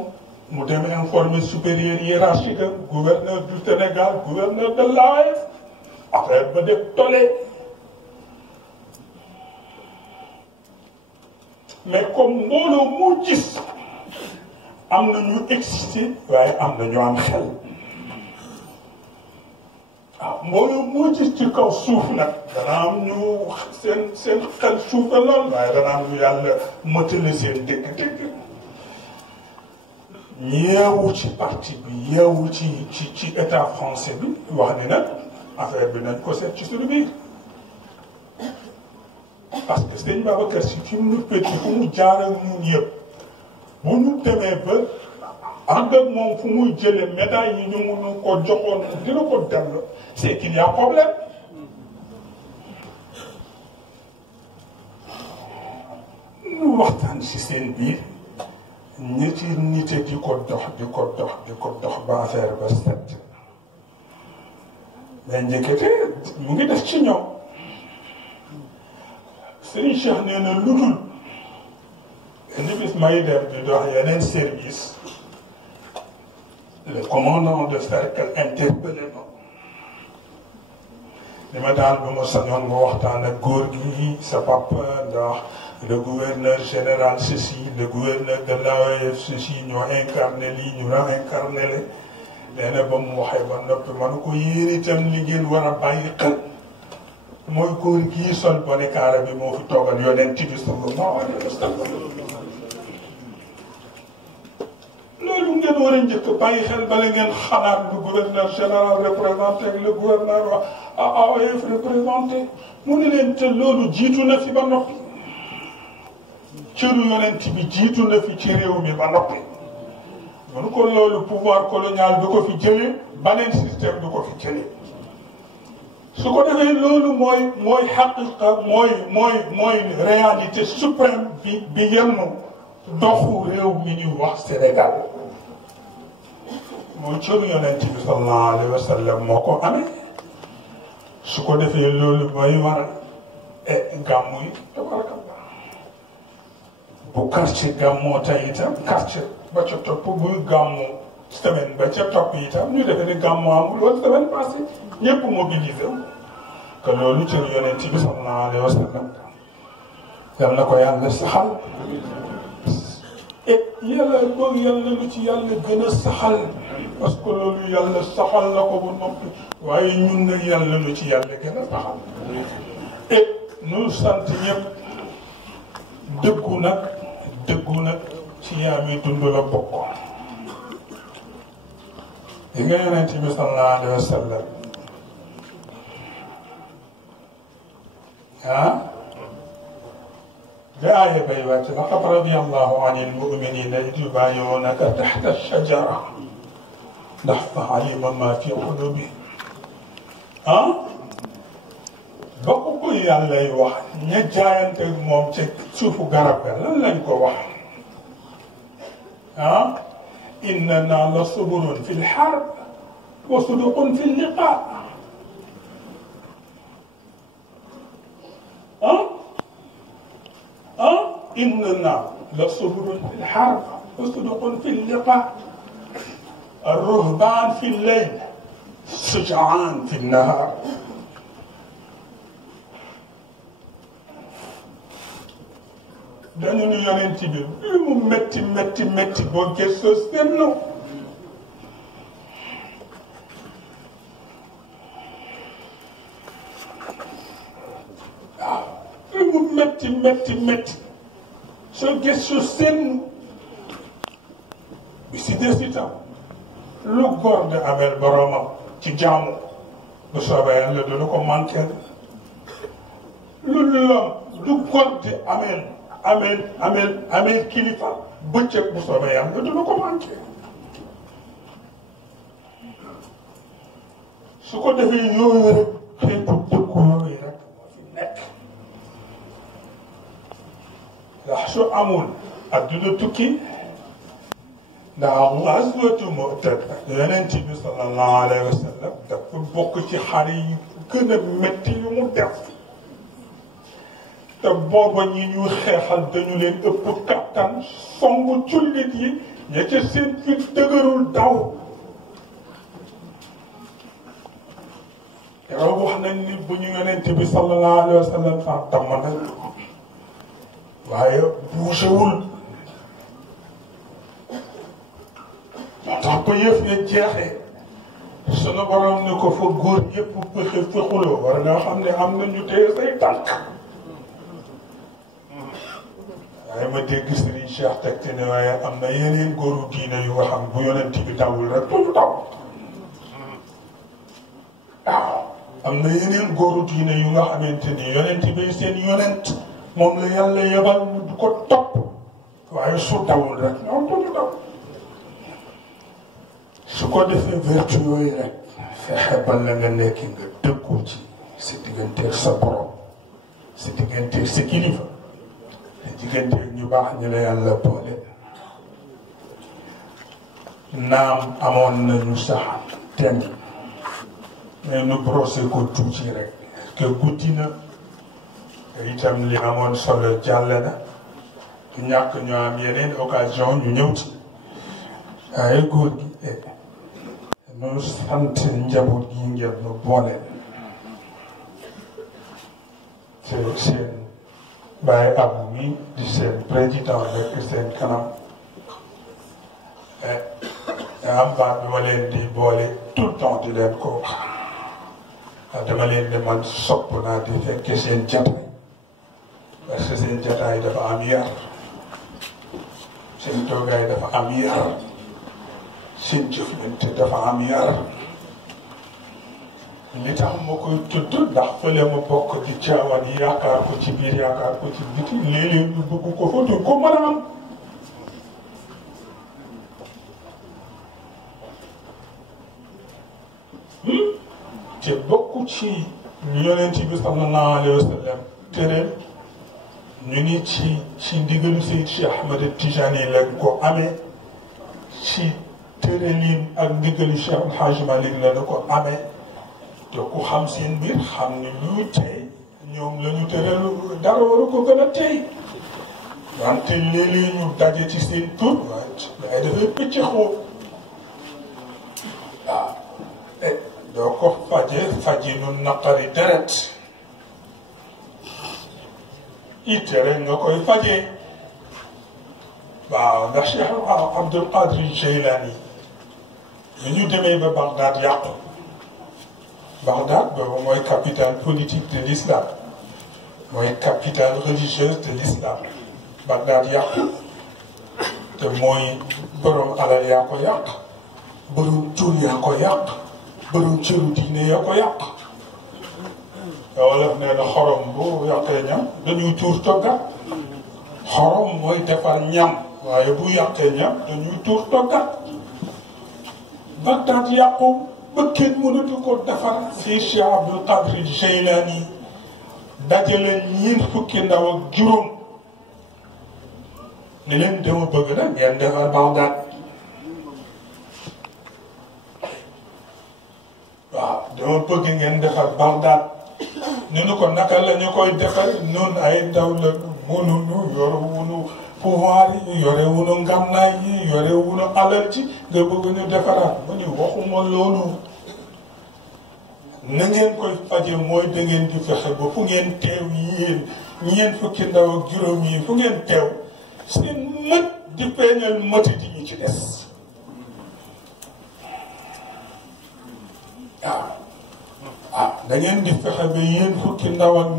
mu dem informer supérieur hiérarchique gouverneur du Sénégal gouverneur de l'AOF affaire ba def tollé mais comme mbooloo moo gis am na ñu excité waaye am na ñu am xel mbooloo moo gis ci kaw suuf nag dana am ñu seen xel suuf la lool waaye dana am ñu yàlla mëtale seen dëgg-dëgg yeewu ci parti bi yeewu ci état français bi wax ni nag affaire bi nañ ko seet ci suñu biir parce que sëñ Babacar Si fi mu pétti fu mu jaar ak ñun yëpp bu ñu demee ba ànd ak moom fu muy jëlee médaille yi ñu mënu ko joxoon dina ko dellu c'est qu'il y a problème nu waxtaan si seen biir ñi ci nite di ko dox ba affaire ba set mais njëkkate mu ngi def ci ñoom Serigne Cheikh nee na lu dul benn bis may dem di dox yeneen service le commandant de cercle interpellé ma ni ma daal bu ma sañoon nga waxtaan ak góor gi sa papa ndax le gouverneur général ceci le gouverneur de l'AOF ceci ñoo incarné lii ñu ra incarné le nee na ba mu waxee ba noppi man ko yéen itam li ngeen war a bàyyi xel mooy góor gii sol bone kaara bi moo fi toogal yonent bi sallallahu alayhi wa sallam loolu ngeen war a njëkk bàyyi xel bala ngeen xalaat le gouverneur général représenté ak le gouverneur AOF représenté mu ne leen te loolu jiitu na fi ba noppi cëru yonent bi jiitu na fi ci réew mi ba noppi mënu ko loolu pouvoir colonial du ko fi jëlee beneen système du ko fi jëlee su ko defee loolu mooy xaqiqa mooy réalité suprême bi yenn doxu réew mi ñu wax Sénégal mooy cëru yonent bi sallallahu alayhi wa sallam moo ko amee su ko defee loolu mooy waral gàmmu yi tabarakallah bu quartier gàmmoo tey itam quartier ba ca topp buy gàmmu semaine ba ca topp itam ñu defee ni gàmmu amul loolu semaine passée ñëpp mobilisé que loolu cëru yonent bi sallallahu alayhi wa sallam yal na ko yàlla saxal et yàlla boog yàlla lu ci yàlla gën a saxal parce que loolu yàlla saxal na ko ba noppi waaye ñun nag yàlla lu ci yàlla gën a saxal et nu sant ñëpp dëggu nag ci yaami dund la bokk yi nga yonent bi sallallahu alayhi wa sallam بآية بيوات لقد رضي الله عن المؤمنين إذ يبايعونك تحت الشجرة نحف عليم ما في قلوبهم bokk ko yàllay wax ña jaayante moom ca suufu garab ga lan lañ ko wax innana la suburun fi lxarb wa suduqun fi lliqa إننا لصبر في الحرب وصدق في اللقاء الرهبان في الليل شجعان في النهار dañu nu yonent bi lu mu métti boo gëstoo seetlu waaw lu mu métti soo gëstu seen bi si des itam lu góor de ameel boromam ci jaamu bu soobee yàlla du ko manqué lu góor de ameel kilifa bëccëg bu soobee yàlla du ko manqué su ko defee yooyu rek xeetu dëkku yooyu rek moo fi nekk ndax su amul adduna tukki ndax ghazwatu Mu'tata yonent bi sallallahu alayhi wa sallam dafa bokk ci xare yi gën a métti yu mu def te booba ñi ñuy xeexal dañu leen ëpp kattan songu jullit yi ña ca seen fit dëgërul daw keroog wax nañ ni bu ñu yonent bi sallallahu alayhi wa sallam sax damm nañ waaye buusewul moo tax ba yëf ya jeexee sunu borom ne ko fa góor ñëpp pëxe fexuloo war nga xam ne am na ñu téye say tànk waaye ma dégg Serigne Cheikh teg te ne waaye am na yeneen góoru diine yu nga xam bu yonent bi dawul rek du daw waaw am na yeneen góoru diine yu nga xamante ni yonent bi seen yonent moom la yàlla yebal ñu du ko topp waaye su dawul rek ñoom du daw su ko defee vertu yooyu rek fexe ba la nga nekk nga dëggu ci sa digganteeg sa borom sa digganteeg sa kilifa digganteeg ñu baax ñu la yàlla boole naam amoon nañu sax tem mais nu brosé ko tuuti rek que guddi na te itam li amoon solo jàll na du ñàkk ñoo am yeneen occasion ñu ñëw ci waaye góor gi nu sant njaboot gi ngeen nu boole te seen bàyyi abu mi di seen président nekk seen kanam am baat bi ma leen di boole tout le temps di leen ko wax dama leen di man sopp naa di fekke seen jataay parce que seen jataay dafa am yar seen toogaay dafa am yar seen jëflante dafa am yar li tax ma koy tudd ndax fële ma bokk di caawan yi yaakaar ko ci biir yaakaar ko ci biti léeg-léeg ñu bëgg ko fa du ko mën a am te bokk ci yonent bi sallallahu alayhi wa sallam tere ñu ni ci ndigalu Seyd Cheikh Ahmed Tijani lañ ko amee ci tëralin ak ndigalu Cheikh El Hadj Malick la ko amee te ku xam seen mbir xam ni lu tey ñoom la ñu tëral dara waru ko gën a tey wante léeg-léeg ñu daje ci seen tur waaye dafay pëccëxoo waaw doo ko faje nu naqari deret itere nga koy faje waaw ndax Cheikh Abdul Qadir Jaylani bi ñu demee ba Bagdad yàqu Bagdad boobu mooy capitale politique de l'islam mooy capitale religieuse de l'islam Bagdad yàqu te mooy borom alal yaa ko yàq borom tur yaa ko yàq borom cëru diine yaa ko yàq wolof nee na xorom bu yàqee ñam dañuy tuur toggat xorom mooy defar ñam waaye bu yàqee ñam dañuy tuur toggat Bagdad yàqu ba kenn mënatu ko defar fii Cheikh Abdul Qadir Jaylani dajale ñiin fukki ndaw ak juróom ne leen dama bëgg nag ngeen defar Bagdad waaw dama bëgg ngeen defar Bagdad ñu ne ko naka la ñu koy defar noonu ay ndaw la mënuñu yore wunu pouvoir yi yore wunu ngànnaay yi yore wunu alal ci nga bëgg ñu defaraat mu ñu waxuma loolu na ngeen koy faje mooy da ngeen di fexe ba fu ngeen teew yéen ñeent fukki ndaw ak juróom yi fu ngeen teew seen mët di peeñal mëti di ñu ci des waaw da ngeen di fexe ba yéen fukki ndaw ak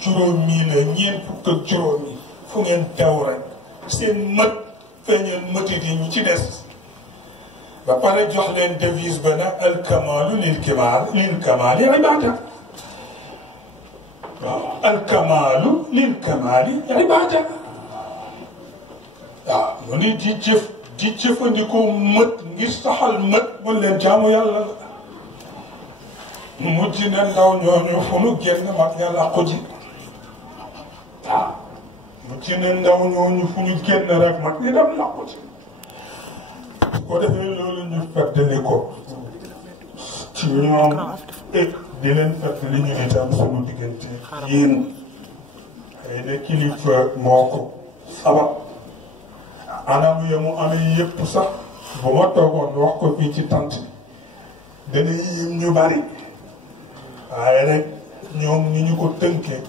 juróom yi la ñeent fukk ak juróom yi fu ngeen teew rek seen mët feeñal mëti di ñu ci des ba pare jox leen devise ba nag alkamaalu lil kamaali ibaada waaw alkamaalu lil kamaali ibaada waaw mu ni di jëfandikoo mët ngir saxal mët bu leen jaamu yàlla la mu mujj ne ndaw ñooñu fu nu génn mag yàlla ko ji waaw mujj ne ndaw ñooñu fu ñu génn rek mag ñi dem làqu ji ko defee loolu ñu fàttali ko ci ñoom et di leen fàttali ñu itam suñu diggante yéen xëy na kilifa moo ko sabab anam ya mu amee yëpp sax bu ma toogoon wax ko fii ci tant dana yéem ñu bari waaye rek ñoom ni ñu ko tënkee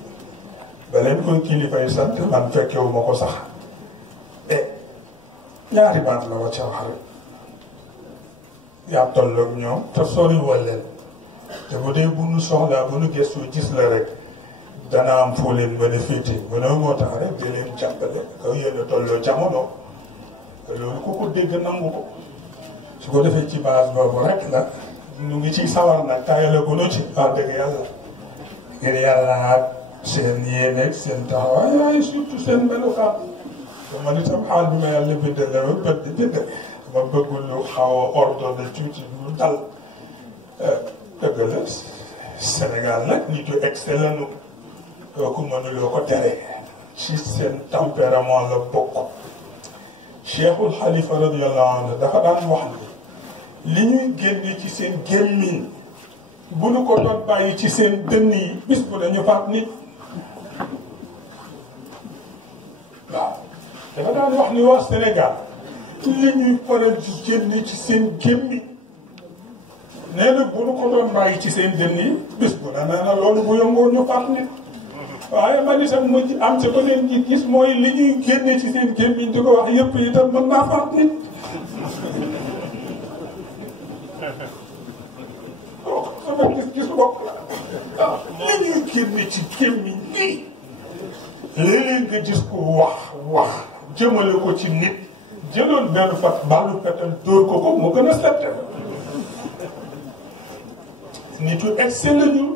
ba leen koy kilifa yi sant man fekkewu ma ko sax ñaari baat la wa ca wax rek yaa tolloog ñoom te soriwal leen te bu dee bu nu soxlaa bu nu gëstu gis la rek dana am foo leen mën a féete mënoo moo tax rek di leen jàppale kaw yéen a tolloo jamono te loolu ku ko dégg nangu ko su ko defee ci base boobu rek la ñu ngi ciy sawar nag tayala gunu ci wax dëgg yàlla ngir yàlla ak seen yéene seen taxawaay waaye surtout seen melukaan te man itam xaal bi ma yàlla bindal la ba bët di bind ma bëggul lu xaw a ordonné tuuti lu dal dëgg la Sénégal nag nitu excellent nu kooku mënuloo ko tere ci seen tempérament la bokk. Cheikhul Xalifa radiyallahu anhu dafa daan wax ni li ñuy génne ci seen gémmiñ bu nu ko doon bàyyi ci seen dënn yi bis bu dañu faat nit. waaw dafa daan wax ni waa Sénégal li ñuy faral di génne ci seen gémmiñ nee na bu nu ko doon bàyyi ci seen dënn yi bis bu ne nee na loolu bu yëngoo ñu faat nit. waaye man itam ma am ca ba leen gis mooy li ñuy génne ci seen gémmiñ di ko wax yëpp itam mën naa faat nit. donc sama gis-gis bopp la waaw li ñuy génne ci gémmiñ nii léeg-léeg nga gis ko wax jëmale ko ci nit jëloon benn fat bàllu fetal dóor ko mu gën a sette nit yu excellent lañu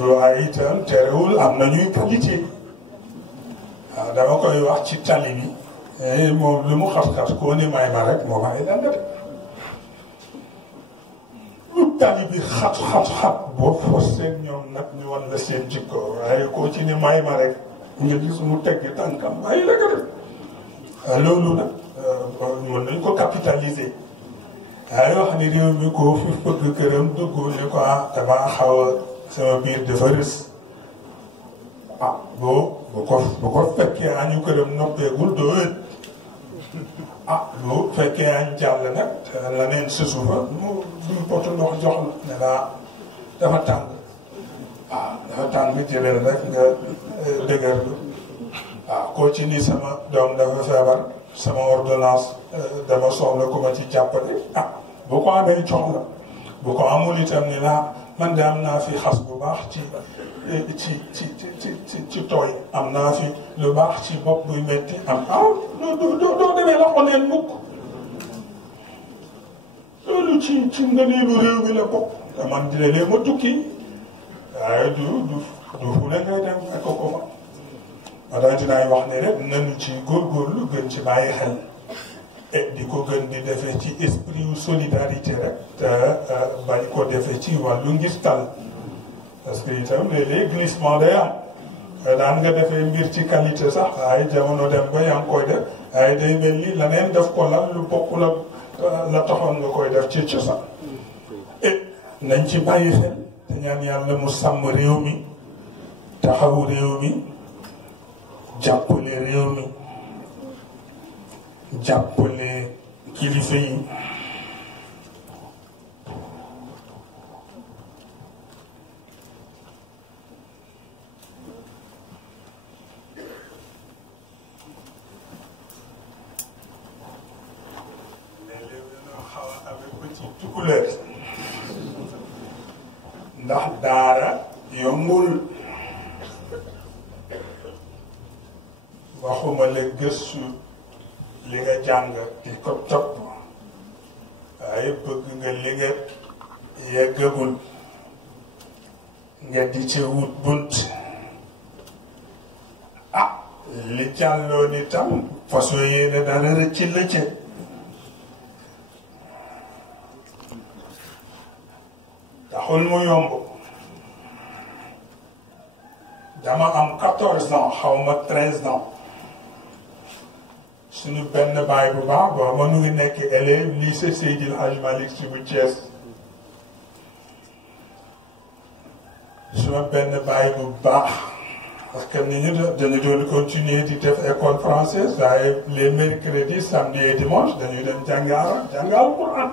waaye itam terewul am na ñuy qualité waaw dama koy wax ci tali bi moom lu mu xat-xat koo ni may ma rek moo may danga de lu tali bi xat boo fos seen ñoom nag ñu wan la seen jikko waaye koo ci ni may ma rek nga gis mu teggi tànkam bàyyi la nga def loolu nag mën nañ ko capitaliser waaye wax ni réew mi koo fi fëgg këram dugg ni ko damaa xaw a sama biir dafa rës bu ko fekkee añu këram noppeegul doo ëtt bu fekkee añ jàll nag la neen sësu fa mu duy potu ndox jox la ne laa dafa tàng dafa tàng jëleel rek nga dëgër lu koo ci ni sama doom dafa feebar sama ordonnance dama soxla ku ma ci jàppale bu ko amee jox la bu ko amul itam ni laa man de am naa fi xas bu baax ci tooy am naa fi lu baax ci bopp buy metti doo demee la xoneen mukk loolu ci ngëneelu réew mi la bokk te man di leen ma tukki waaye du fu ne ngay dem fekk ko fa ma daal dinaay wax ne rek nanu ci góorgóorlu gën ci bàyyi xel di ko gën di defee ci esprit yu solidarité rek te bañ ko defee ci wàllu ngistal parce que itam léeg-léeg glissement day am daan nga defee mbir ci qualité sax ay jamono dem ba yaa ngi koy def ay day mel ni la neen def ko lan lu bokk la taxoon nga koy def ci cosaan nañ ci bàyyi xel te ñaan yàlla mu sàmm réew mi taxawu réew mi jàppale réew mi jàppale kilifa yi tukuleur ndax daara yombul waxuma la gëstu li nga jàng di ko topp waaye bëgg nga li nga yeggagul nga di ci wut bunt li jàlloon itam façon yéene dara rëcc la ci taxul mu yomb dama am 14 ans xaw ma 13 ans suñu benn baay bu baax ba ma nu ngi nekk élève lycée Seydil Hadj Malick Sy bu Thiès suma benn baay bu baax parce que nit ñi dañu doon continuer di def école française waaye les mercredis samedi et dimanche dañuy dem jàngi arab jàngi alquran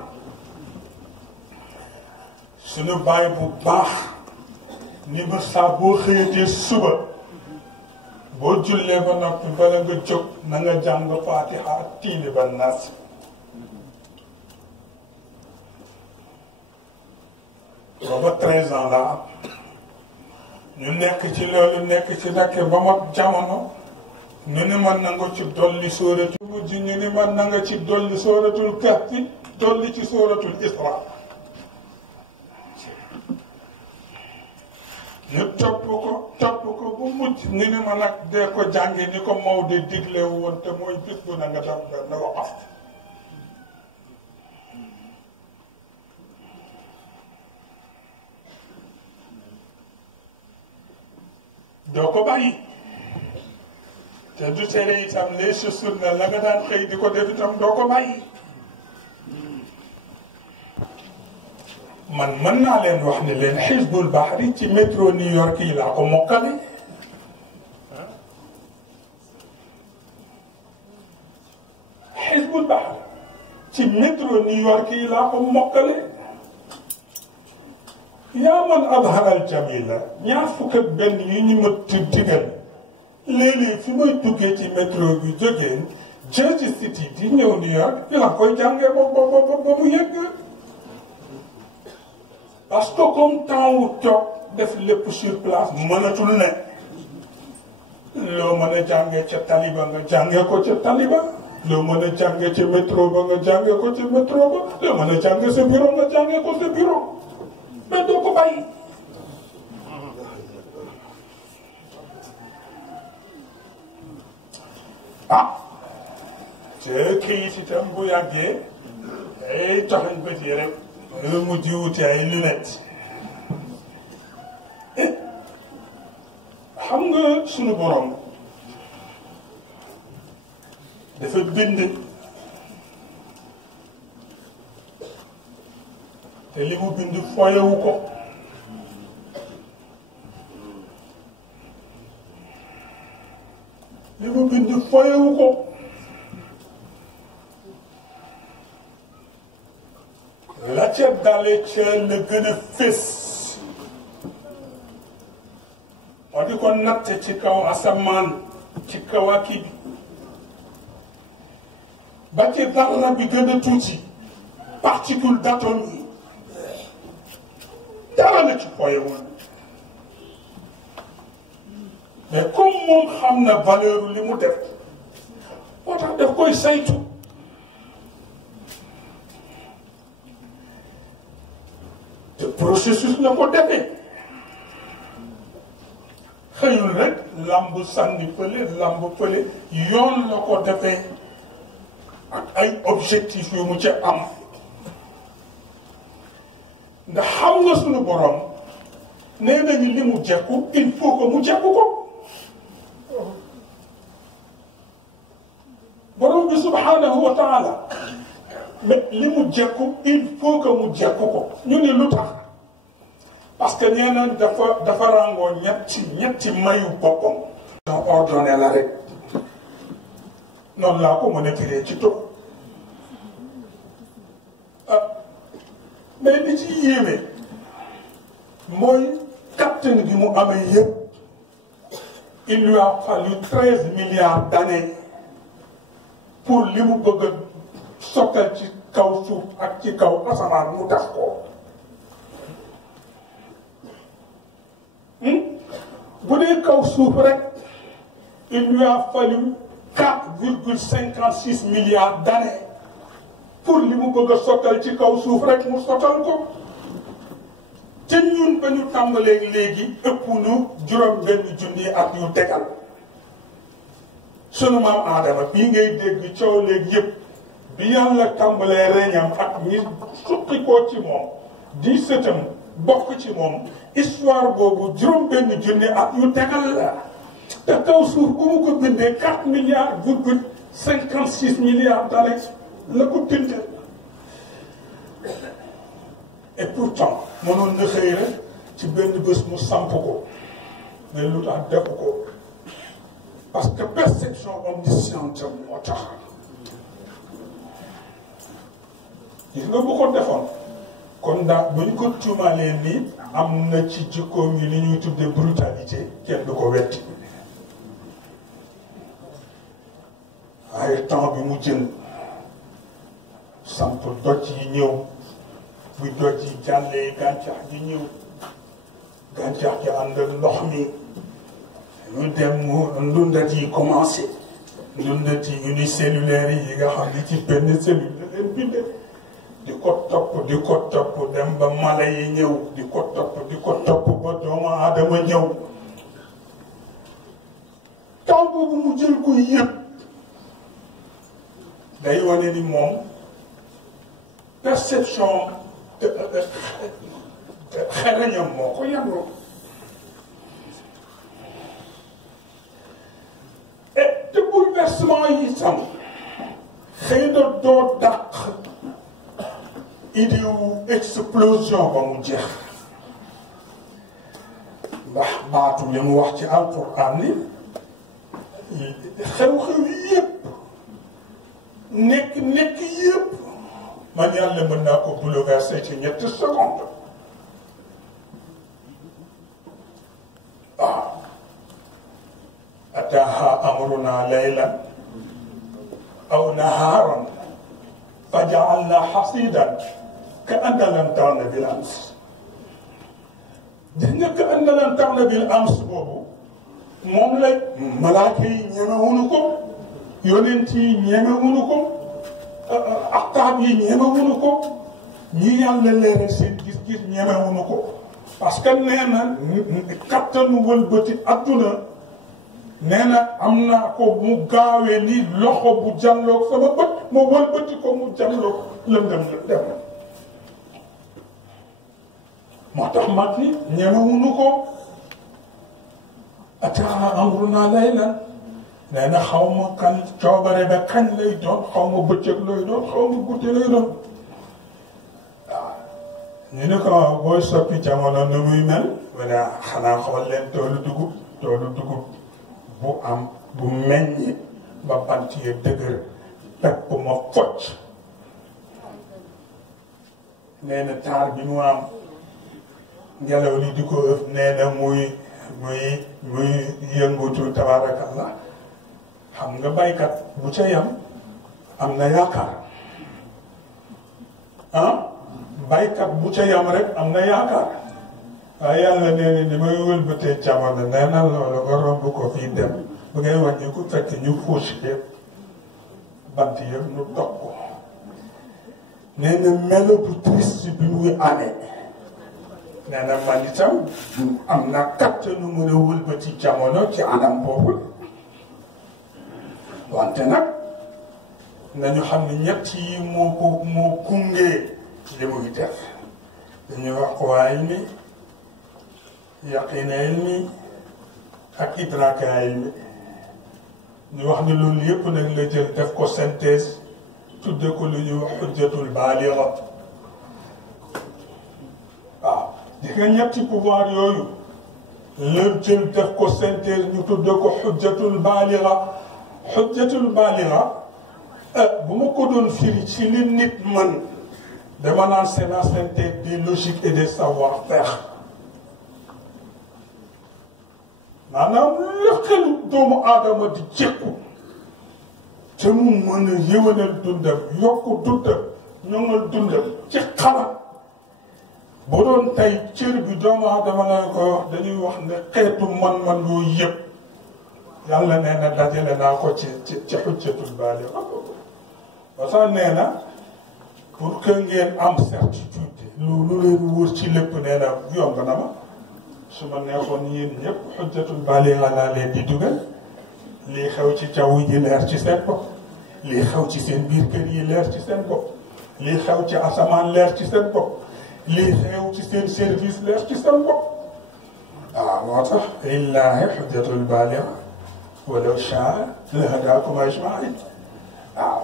suñu baay bu baax ni ma saa boo xëyatee suba boo jullee ba noppi bala nga jóg na nga jàng Fatiha ak tiili ba nas booba 13 ans la am ñu nekk ci loolu nekk ci nekk ba ma jamono ñu ni man na nga ci dolli sóoratul mujj ñu ni man na nga ci dolli sóoratul Kahfi dolli ci sóoratul Isra ñu topp ko bu mujj ñu ni ma nag dee ko jàngi ni ko Maodo digle woon te mooy bis bu na nga def benn waqaf doo ko bàyyi te du tere itam les chaussures na la nga daan xëy di ko def itam doo ko bàyyi. man mën naa leen wax ne leen Hizbul Bahri ci métro New York yi laa ko mokkale. Hizbul Bahri ci métro New York yi laa ko mokkale. yaa man adharal jamila ñaar fukk ak benn yu ñu ma digal léeg-léeg fi may duggee ci métro bi jógee Jersey City di ñëw New York fi la koy jàngee ba mu yegg. parce que comme temps wu toog def lépp sur place mënatul ne loo mën a jàngee ca taliba nga jàngee ko ca taliba loo mën a jàngee ca métro ba nga jàngee ko ca métro ba loo mën a jàngee sa bureau nga jàngee ko sa bureau mais doo ko bàyyi. ah te kayit itam bu yàggee ay taxañ bët yi rek nga mujj wuti ay lunettes xam nga sunu borom dafa bind te li mu bind foyewu ko li mu bind foyewu ko la ca dale ca la gën a fés moo di ko natte ci kaw asamaan ci kawaki bi ba ci dara bi gën a tuuti particule d'atome yi dara la ci foyewul mais comme moom xam na valeur li mu def moo tax daf koy saytu te processus na ko defee xëyul rek lamb sànni fële lamb fële yoon la ko defee ak ay objectifs yu mu ca am ndax xam nga sunu borom nee nañu li mu jekku il faut que mu jekku ko borom bi subhanahu wa taala mais li mu jekku il faut que mu jekku ko ñu ne lu tax parce que nee na dafa ràngoo ñetti mayu boppam. non ordonné la rek noonu laa ko mën a firee ci tur mais li ci yéeme mooy kattan gi mu amee yëpp il lui a fallu 13 milliards d'années pour li mu bëgg a sottal ci kaw suuf ak ci kaw asamaan mu tax ko bu dee kaw suuf rek il lui a fallu 4,56 milliards d'années pour li mu bëgg a sottal ci kaw suuf rek mu sottal ko te ñun ba ñu tàmbalee léegi ëpp nu juróom-benn junni at yu tegal sunu maam Aadama bii ngay dégg coow léegi yëpp bi yàlla tàmbalee reñam ak ñi suqi koo ci moom di sëtam bokk ci moom histoire boobu juróom-benn junni at yu tegal la te kaw suuf bu mu ko bindee 4 milliards virgule 56 milliards d'années la ko bindee et pourtant mënoon na xëy rek ci benn bés mu samp ko mais lu tax def ko parce que perception omnisciente moo tax gis nga bu ko defoon kon daa bu ñu ko tuumaalee nii am na ci jikkoom yi li ñuy tudde brutalité kenn du ko wetti waaye temps bi mu jël samp doj yi ñëw bu doj yi jàllee gàncax gi ñëw gàncax gi ànd ak ndox mi ñu dem mu ndundat yi commencé ndundat yi unicellulaires yi nga xam ni ci benn cellule la leen bindee di ko topp dem ba mala yi ñëw di ko topp ba doomu aadama ñëw taw boobu mu jël ko yëpp day wane ni moom perception xereñam moo ko yàggoo et te bouleversement yi sam xëy na doo dàq idée wu explosion ba mu jeex ndax baatu li mu wax ci alquran ni xew-xew yëpp nekk yëpp man yàlla mën naa ko bouleverser ci ñetti seconde waaw ataaha amruna laylan aw nahaaran fa jaalna xasidan ka anna lam taghna bil ams gis nga ka anna lam taghna bil ams boobu moom la malaaka yi ñemewuñu ko yonent yi ñemewuñu ko aktaab yi ñemewuñu ko ñi yàlla leeral seen gis-gis ñemewuñu ko parce que nee na kattanu wëlbati adduna nee na am naa ko mu gaawee ni loxo bu jàlloog sama bët ma wëlbati ko mu jàlloog lëndëm dem moo tax mag ni ñemewuñu ko ataa amruna laylan nee na xaw ma kan coobare ba kañ lay doon xaw ma bëccëg lay doon xaw ma guddi lay doon waaw ñu ne ko booy soppi jamono nu muy mel mu ne xanaa xool leen toolu dugub bu am bu meññi ba bant yi dëgër pepp ma focc nee na taar bi mu am ngelaw li di ko ëf nee na muy yëngutu tabarakallah xam nga baykat bu ca yam am na yaakaar baykat bu ca yam rek am na yaakaar waaye yàlla nee na ni may wëlbatee jamono nee na loolu nga romb ko fii dem bu ngay wàññi ku fekk ñu fuus yëpp bant yëpp ñu dog ko nee na melo bu triste bi muy amee nee na man itam am na kattanu mën a wëlbati jamono ci anam boobu wante nag nañu xam ne ñett yi moo gungee li muy def dañuy wax waay mi yaqina ilmi ak idraka ilmi ñu wax ni loolu yëpp nag la jël def ko synthèse tudde ko lu ñuy wax xujjatul baaliga waaw di nga ñetti pouvoir yooyu la jël def ko synthèse ñu tudde ko xujjatul baaliga bu ma ko doon firi ci li nit man dama naan c'est la synthèse des logiques et des savoir-faire maanaam la xelu doomu aadama di jekku te mu mën a yëwanal dundam yokku dundam ñoŋal dundam ci xalaat bu doon tey cër bi doomu aadama la ko wax dañuy wax ne xeetu man-man yooyu yëpp yàlla nee na dajale naa ko ci xujjatul baaliga ba sax nee na pour que ngeen am certitude lu leen wóor ci lépp nee na yomb na ma su ma neexoon yéen ñëpp xujjatul baaliga laa leen di dugal lii xew ci jaww ji leer ci seen bopp lii xew ci seen biir kër yi leer ci seen bopp lii xew ci asamaan leer ci seen bopp lii xew ci seen service leer ci seen bopp waaw moo tax lillahi xujjatul baaliga walaw shaa la hadaakum ajmain waaw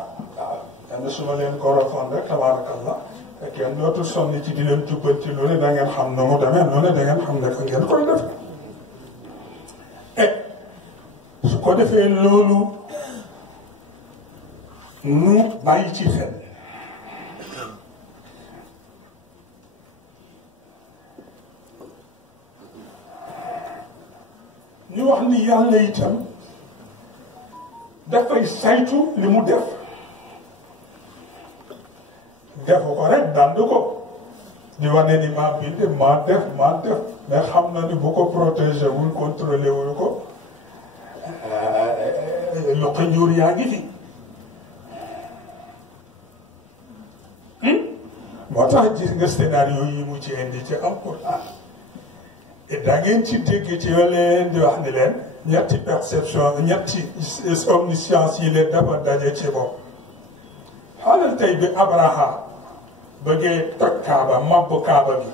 dana su ma leen ko rofoon rek tabarakallah kenn dootul sonni ci di leen jubbanti lu ne da ngeen xam na mu demee lu ne da ngeen xam ne que ngeen koy def su ko defee loolu nu bàyyi ci xel ñu wax ni yàlla itam dafay saytu li mu def defu ko rek dand ko di wane ni maa bind maa def mais xam na ni bu ko protégé wul contrôlé wul ko lu ko njuur yaa ngi fi moo tax gis nga scénario yi mu ci indi ci alquran da ngeen ci dégg ci yoo leen di wax ni leen ñetti perception ñetti omniscience yi leen dafa daje ci bopp xaalal tey bi Abraha bëggee toj Kaaba mabbu Kaaba bi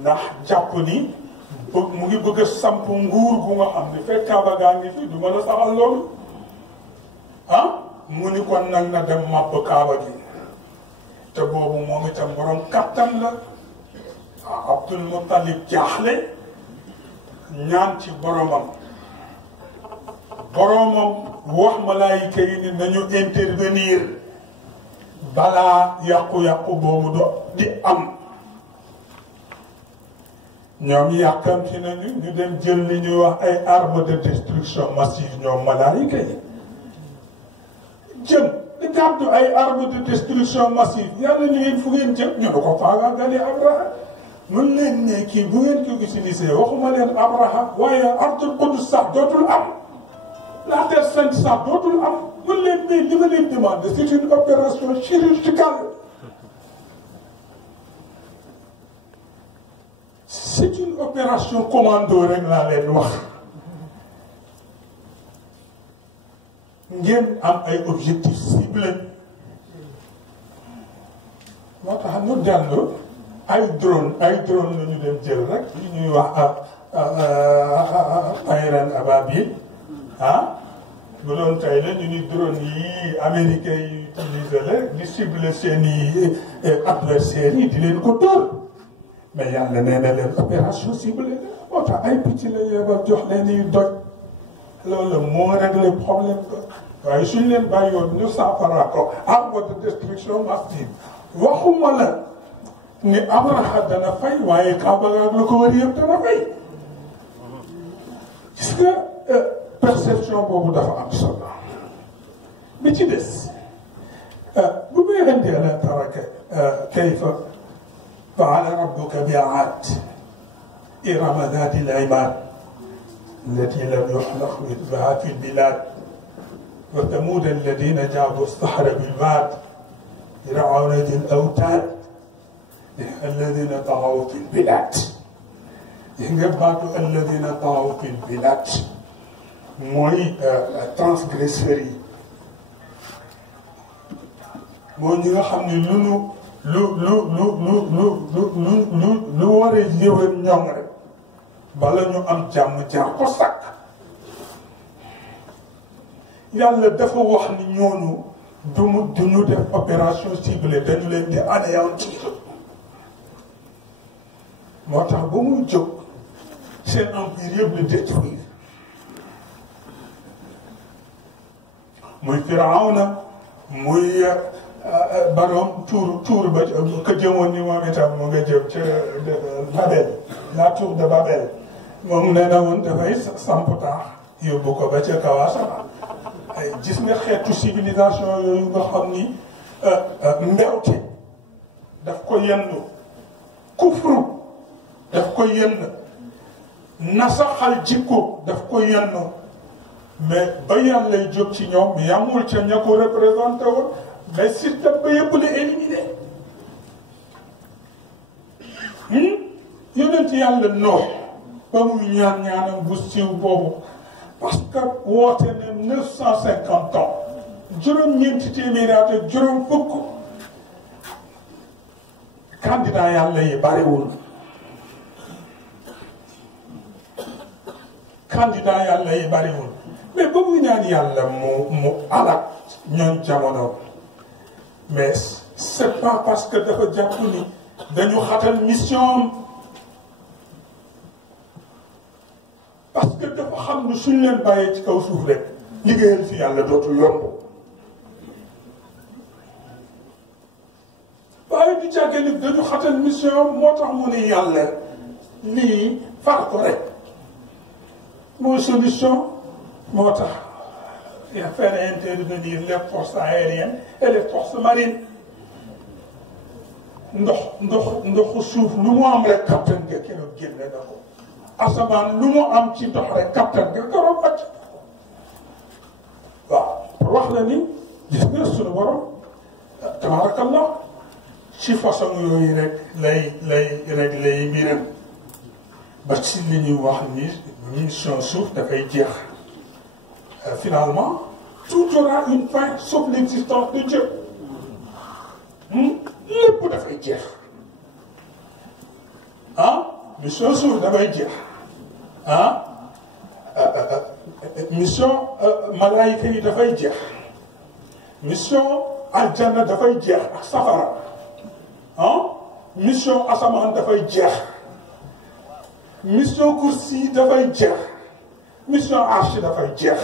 ndax jàpp ni mu ngi bëgg a samp nguur gu nga xam ne fekk Kaaba gaa ngi fi du mën a saxal loolu ah mu ni kon nag na dem màbb Kaaba gi te boobu moom itam borom kattan la Abdul Muttalib jaaxle ñaan ci boromam wax malaayika yi ni nañu intervenir balaa yàqu-yàqu boobu di am ñoom yàkkamti nañu ñu dem jël li ñuy wax ay armes de destruction massive ñoom malaayika yi jëm di gàddu ay armes de destruction massive yàlla ni leen fu ngeen jëm ñu ne ko faagaagali Abraha mën leen ne kii bu ngeen ko utilisé waxuma leen Abraha waaye ardul Qudus sax dootul am la terre sainte sax dootul am mën leen ne li ma leen demandé c'est une opération chirurgicale c'est une opération commando rek laa leen wax ngeen am ay objectifs ciblés moo tax ñu dellu ay drone la ñu dem jël rek li ñuy wax tayran ababil bu doon tey la ñu ni drone yi américains yi utilisé la di cibler seen i adversaires yi di leen ko dóor mais yàlla nee na leen opération ciblée la moo tax ay picc la yebal jox leen yu doj loolu moo réglé problème ko waaye suñ leen bàyyoon ñu saafara ko arme de destruction massive waxuma la ni Abraha dana fay waaye Kaaba ak lu ko wër yëpp dana fay gis nga perception boobu dafa am solo bi ci des bu may indi alam tara kayfa fa'ala rabbuka bi'aad irama dhaati al-imaad allati lam yukhlaq mithluha fi al-bilaad wa thamuuda alladhiina jaabu as-sahra bil-waad fir'awna dhi al-awtaad alladhiina taghaw fi al-bilaad yi nga baatu alladhiina taghaw fi al-bilaad mooy transgresseurs yi mooy ñi nga xam ne lu war a yëwén ñoŋ rek bala ñu am jàmm jaar ko sàkk yàlla dafa wax ni ñooñu du ñu def opération ciblée dañu leen di anéantir moo tax ba muy jóg seen empire yëpp la détruire muy Firawna muy baroom tuur ba ka jëmoon ni moom itam mu nga jëm ca Babel la tour de Babel moom nee na woon dafay samp taax yóbbu ko ba ca kaw asamaan ay gis nga xeetu civilisation yooyu nga xam ni mbewte daf ko yenn kufru daf ko yenn nasaxal jikko daf ko yenn mais ba yàlla lay jóg ci ñoom yamul ca ña ko représenté woon mais système ba yëpp la éliminé yonent yàlla Noox ba muy ñaanam bu siiw boobu parce que woote ne 950 ans juróom-ñeenti téeméeri at ak juróom fukk candidat yàlla yi bariwul mais ba muy ñaan yàlla mu alak ñoom jamono mais c'est pas parce que dafa jàpp ni dañu xatal mission parce que dafa xam ni suñ leen bàyyee ci kaw suuf rek liggéeyal fi yàlla dootul yomb waaye du jàggee ni dañu xatal mission moo tax mu ne yàlla lii far ko rek mooy solution moo tax faire intervenir les forces aériennes et les forces marines ndoxu suuf lu mu am rek captain nga keroog génne na ko asamaan lu mu am ci ndox rek captain nga keroog wàcc waaw pour wax la ni gis nga suñu borom tabarakallah ci façon yooyu rek lay mbiram ba ci li ñuy wax ni mission suuf dafay jeex finalement tout aura une fin sauf l'existence de Dieu lépp dafay jeex mission suuf dafay jeex ah mission malaayika yi dafay jeex mission aljanna dafay jeex ak safara ah mission asamaan dafay jeex mission kursi dafay jeex mission arche dafay jeex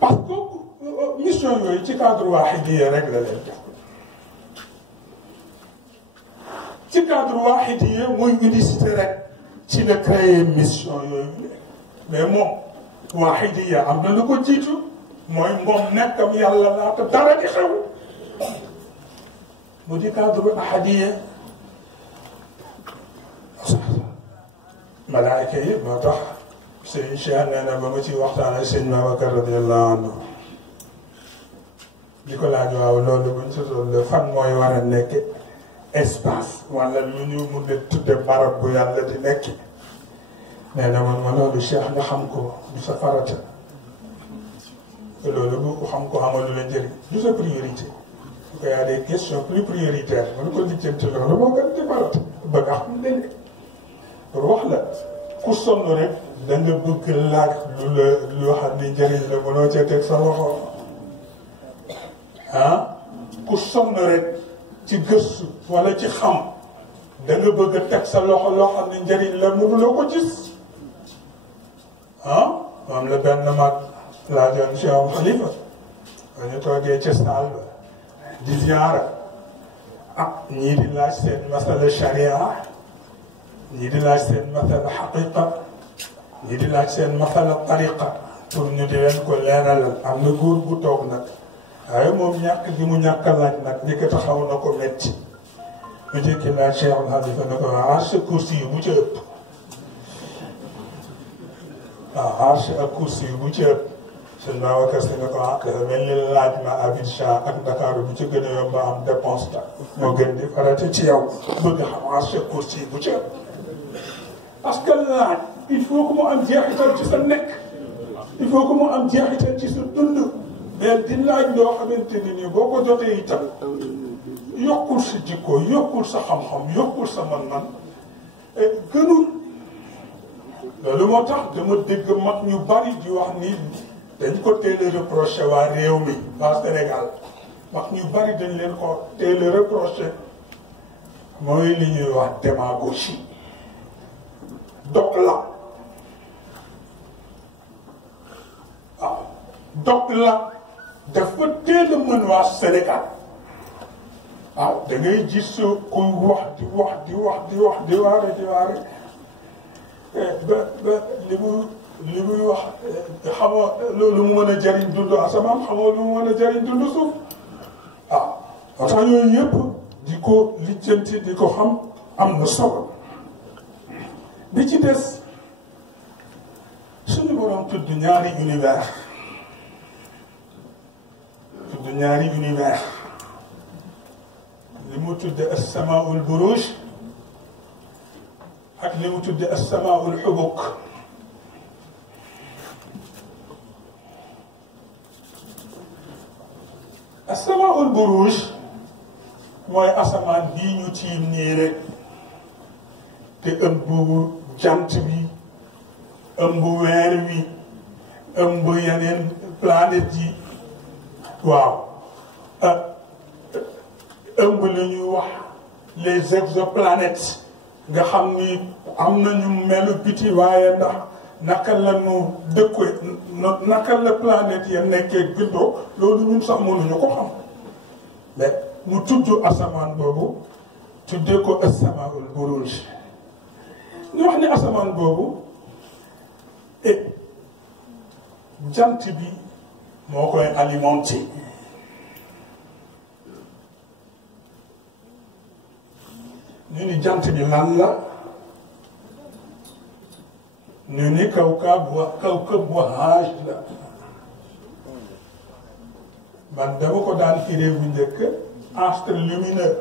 parce que mission yooyu ci cadre waaxidiya rek la leen jox ci cadre waaxidiya mooy unicité rek ci la créer mission yooyu mais moom waaxidiya am na lu ko jiitu mooy moom nekkam yàlla laata dara di xew mu di cadre ahadiya malaayika yi moo tax sëñ Cheikh nee na ba ma ci waxtaan ak sëñ Babacar radiyallahu anhu di ko laaj waaw loolu buñ si doon fan mooy war a nekk espace wala lu ñu mun a tudde barab bu yàlla di nekk nee na man ma loolu Cheikh nga xam ko du sa farata loolu bu ko xam ko amalu la njëriñ du sa priorité su ko y a des questions plus prioritaires man ko lijjanti loolu moo gën di farata ba nga xam ne pour wax la ku sonn rek da nga bëgg laaj lu la loo xam ne njëriñ la mënoo ca teg sa loxo ah ku sonn rek ci gëstu wala ci xam da nga bëgg a teg sa loxo loo xam ne njëriñ la mënuloo ko gis ah moom la benn mag laajoon Cheikh Khalifa ba ñu toogee ca saal ba di ziyaara ah ñii di laaj seen masala sharia ñii di laaj seen masala xaqiqa ñii di laaj seen masala tariqa pour ñu di leen ko leeralal am na góor bu toog nag waaye moom ñàkk gi mu ñàkk a laaj nag njëkk taxaw na ko metti mu jëkki laaj Cheikh Al Khalifa na ko arche kursi yi bu ci ëpp waaw arche ak kursi yi bu ci ëpp sëñ Babacar Si na ko mel ni laaj ma Abidjan ak Dakar bu ci gën a yomb am dépense ta moo gën di farata ci yow bëgg xam arche kursi yi bu ci ëpp parce que laaj il faut que mu am jeexital ci sa nekk il faut que mu am jeexital ci sa dund mais di laaj loo xamante ne nii boo ko jotee itam yokkul sa jikko yokkul sa xam-xam yokkul sa man-man gënul loolu moo tax dama dégg mag ñu bari di wax ni dañ ko teel a reproché waa réew mi waa Sénégal mag ñu bari dañ leen ko teel a reproché mooy li ñuy wax démagogie dog la waaw dog la dafa teel a mën waa Sénégal waaw da ngay gis kuy wax di wax di wax di wax di waare ba li muy wax xamoo lu mu mën a jëriñ dundu asamaan xamoo lu mu mën a jëriñ dundu suuf waaw moo tax yooyu yëpp di ko lijjanti di ko xam am na solo bi ci des suñu borom tudd ñaari univers li mu tudd as-samaa'ul buruuj ak li mu tudd as-samaa'ul hubuk as-samaa'ul buruuj mooy asamaan bii ñu tiim nii rek te ëmb jant bi ëmb weer wi ëmb yeneen planète yi waaw ëmb la ñuy wax les exoplanètes nga xam ni am nañu melu biti waaye ndax naka la ñu dëkkee naka la planète ya nekkee bindoo loolu ñun sax mënuñu ko xam mais mu tudd asamaan boobu tuddee ko as-samaa'ul buruuj ñu wax ni asamaan boobu jant bi moo koy alimenté ñu ni jant bi lan la ñu ni kawkab wahaaj la man dama ko daan firé bu njëkk astre lumineux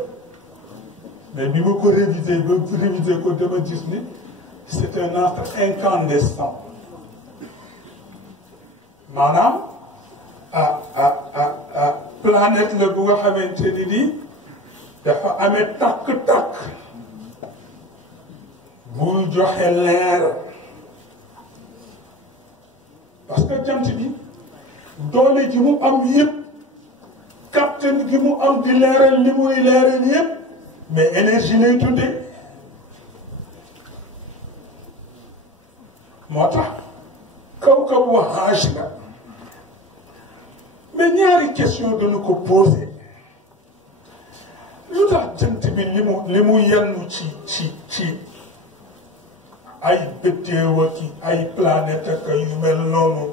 mais bi ma ko révisé ko dama gis ni c'est un astre incandescent maanaam planète la bu nga xamante ni dafa amee tàkk-tàkk buy joxe leer parce que jant bi doole ji mu am yëpp kattan gi mu am di leeral li muy leeral yëpp mais énergie lay tuddee moo tax kaw Hajj la mais ñaari question dañu ko posé lu tax jant bi li mu yenn ci ay bëddeew ak ay planète ak yu mel noonu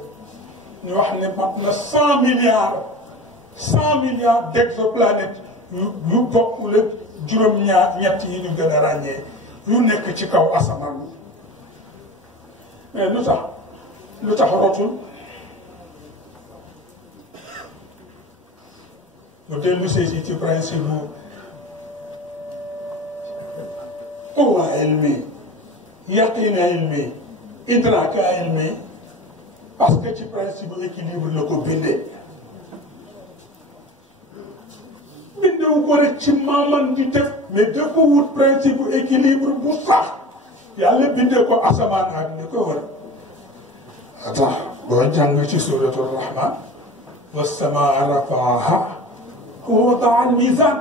ñu wax ne mat na 100 milliards d'exoplanètes yu bokkul ak juróom-ñett yi ñu gën a ràññee yu nekk ci kaw asamaan mais lu tax rotul mu dellu si ci principe bu quwwa ilmi yaqin ilmi idrak ilmi parce que ci principe bu équilibre la ko bindee bindewu ko rek ci maaman di def mais dafa wut principe bu équilibre bu sax yàlla bindee ko asamaan ak ni ko wër tax boo jàng ci suratul rahman wassamaa rafaaha wa wadaa al mizan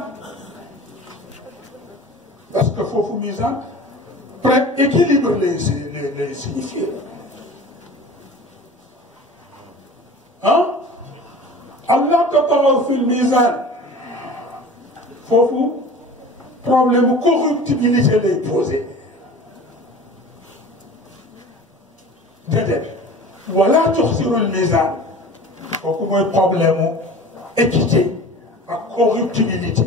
parce que foofu mizan près équilibre lay signifier Allah tatagaw fi l mizan foofu problème corruptibilité lay posé déedéet wala tuxsiru l mizan kooku mooy problème équité ak corruptibilité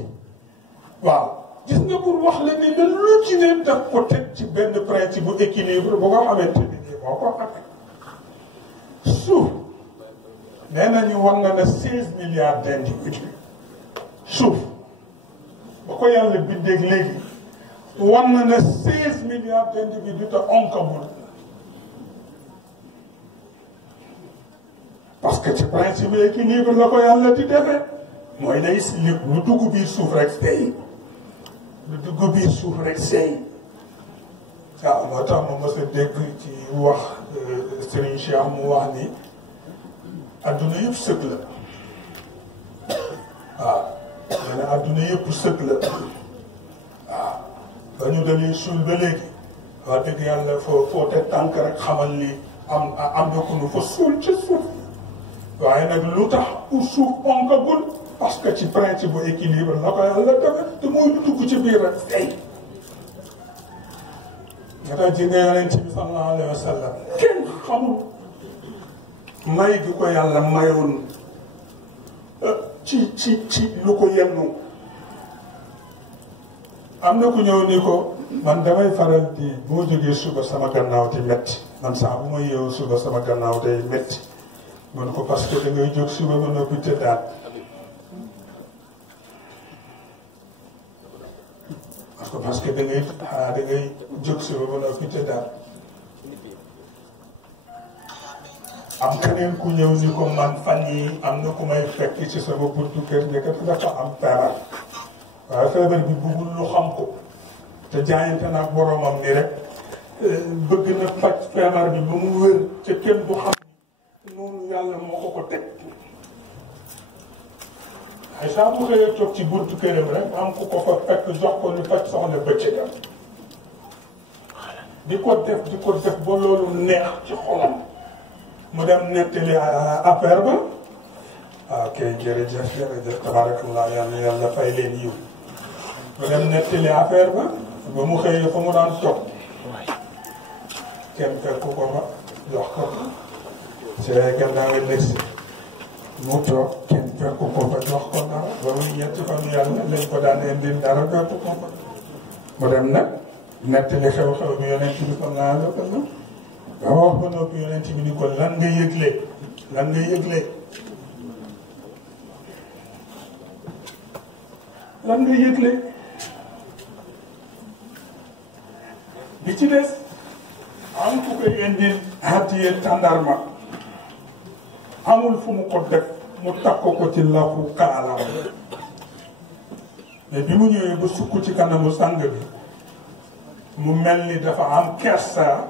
waaw gis nga pour wax la ne la lu ci ne daf ko teg ci benn principe bu équilibre bu nga xamante ni nii moo ko amee suuf nee nañu war nga ne 16 milliards d'individus suuf ba ko yàlla bindeeg léegi war na ne 16 milliards d'individus te onkagul parce que ci principe bu équilibre la ko yàlla di defee mooy day si lu dugg biir suuf rek tey lu dugg biir suuf rek seey waaw moo tax ma mos a dégg ci wax Serigne Cheikh mu wax ni adduna yëpp sëg la waaw nee na adduna yëpp sëg la waaw ba ñu dalee suul ba léegi wax dëgg yàlla foo te tànk rek xamal ni am na ku nu fa suul ci suuf waaye nag lu tax pour suuf onkagul parce que ci principe bu équilibre la ko yàlla defe te mooy lu dugg ci biir rek tey nga tax ci ne yonent bi sallallahu alayhi wa sallam kenn xamul may gi ko yàlla mayoon ci lu ko yennu am na ku ñëw ni ko man damay faral di boo jógee suba sama gannaaw di métti man saa bu ma yeewu suba sama gannaaw day métti man ko parce que da ngay jóg suba ba noppi tëddaat parce que da ngay jóg suba ba noppi tëddaat am keneen ku ñëw ni ko man fan yi am na ku may fekk ci sama buntu kër njëkk dafa am feebar waaye feebar bi bëggul lu xam ko te jaayante naag boromam ni rek bëgg na faj feebar bi ba mu wér ca kenn du xam noonu yàlla moo ko ko teg ay saa bu xëyee toog ci buntu këram rek am ku ko fa fekk jox ko ni faj soxla bëccëgam di ko def ba loolu neex ci xolam mu dem nettali affaire ba ok jërëjëf tabarakallah yàlla fay leen yiw mu dem nettali affaire ba mu xëyee fa mu daan toog kenn fekk ko fa jox ko ci gannaaw lëgsi mu toog kenn fekk ko fa jox ko dara ba muy ñetti fan yàlla lañ ko daan indil dara fekk ko fa mu dem nag nettali xew-xew bi yonent bi sallallahu alayhi wa sallam ba wax ba noppi yonent bi ni ko lan nga yëgle li ci des am ku koy indil hadiya tàndarma amul fu mu ko def mu takk ko ci lafu kaalaam mais bi mu ñëwee ba sukk ci kanamu sang bi mu mel ni dafa am kersa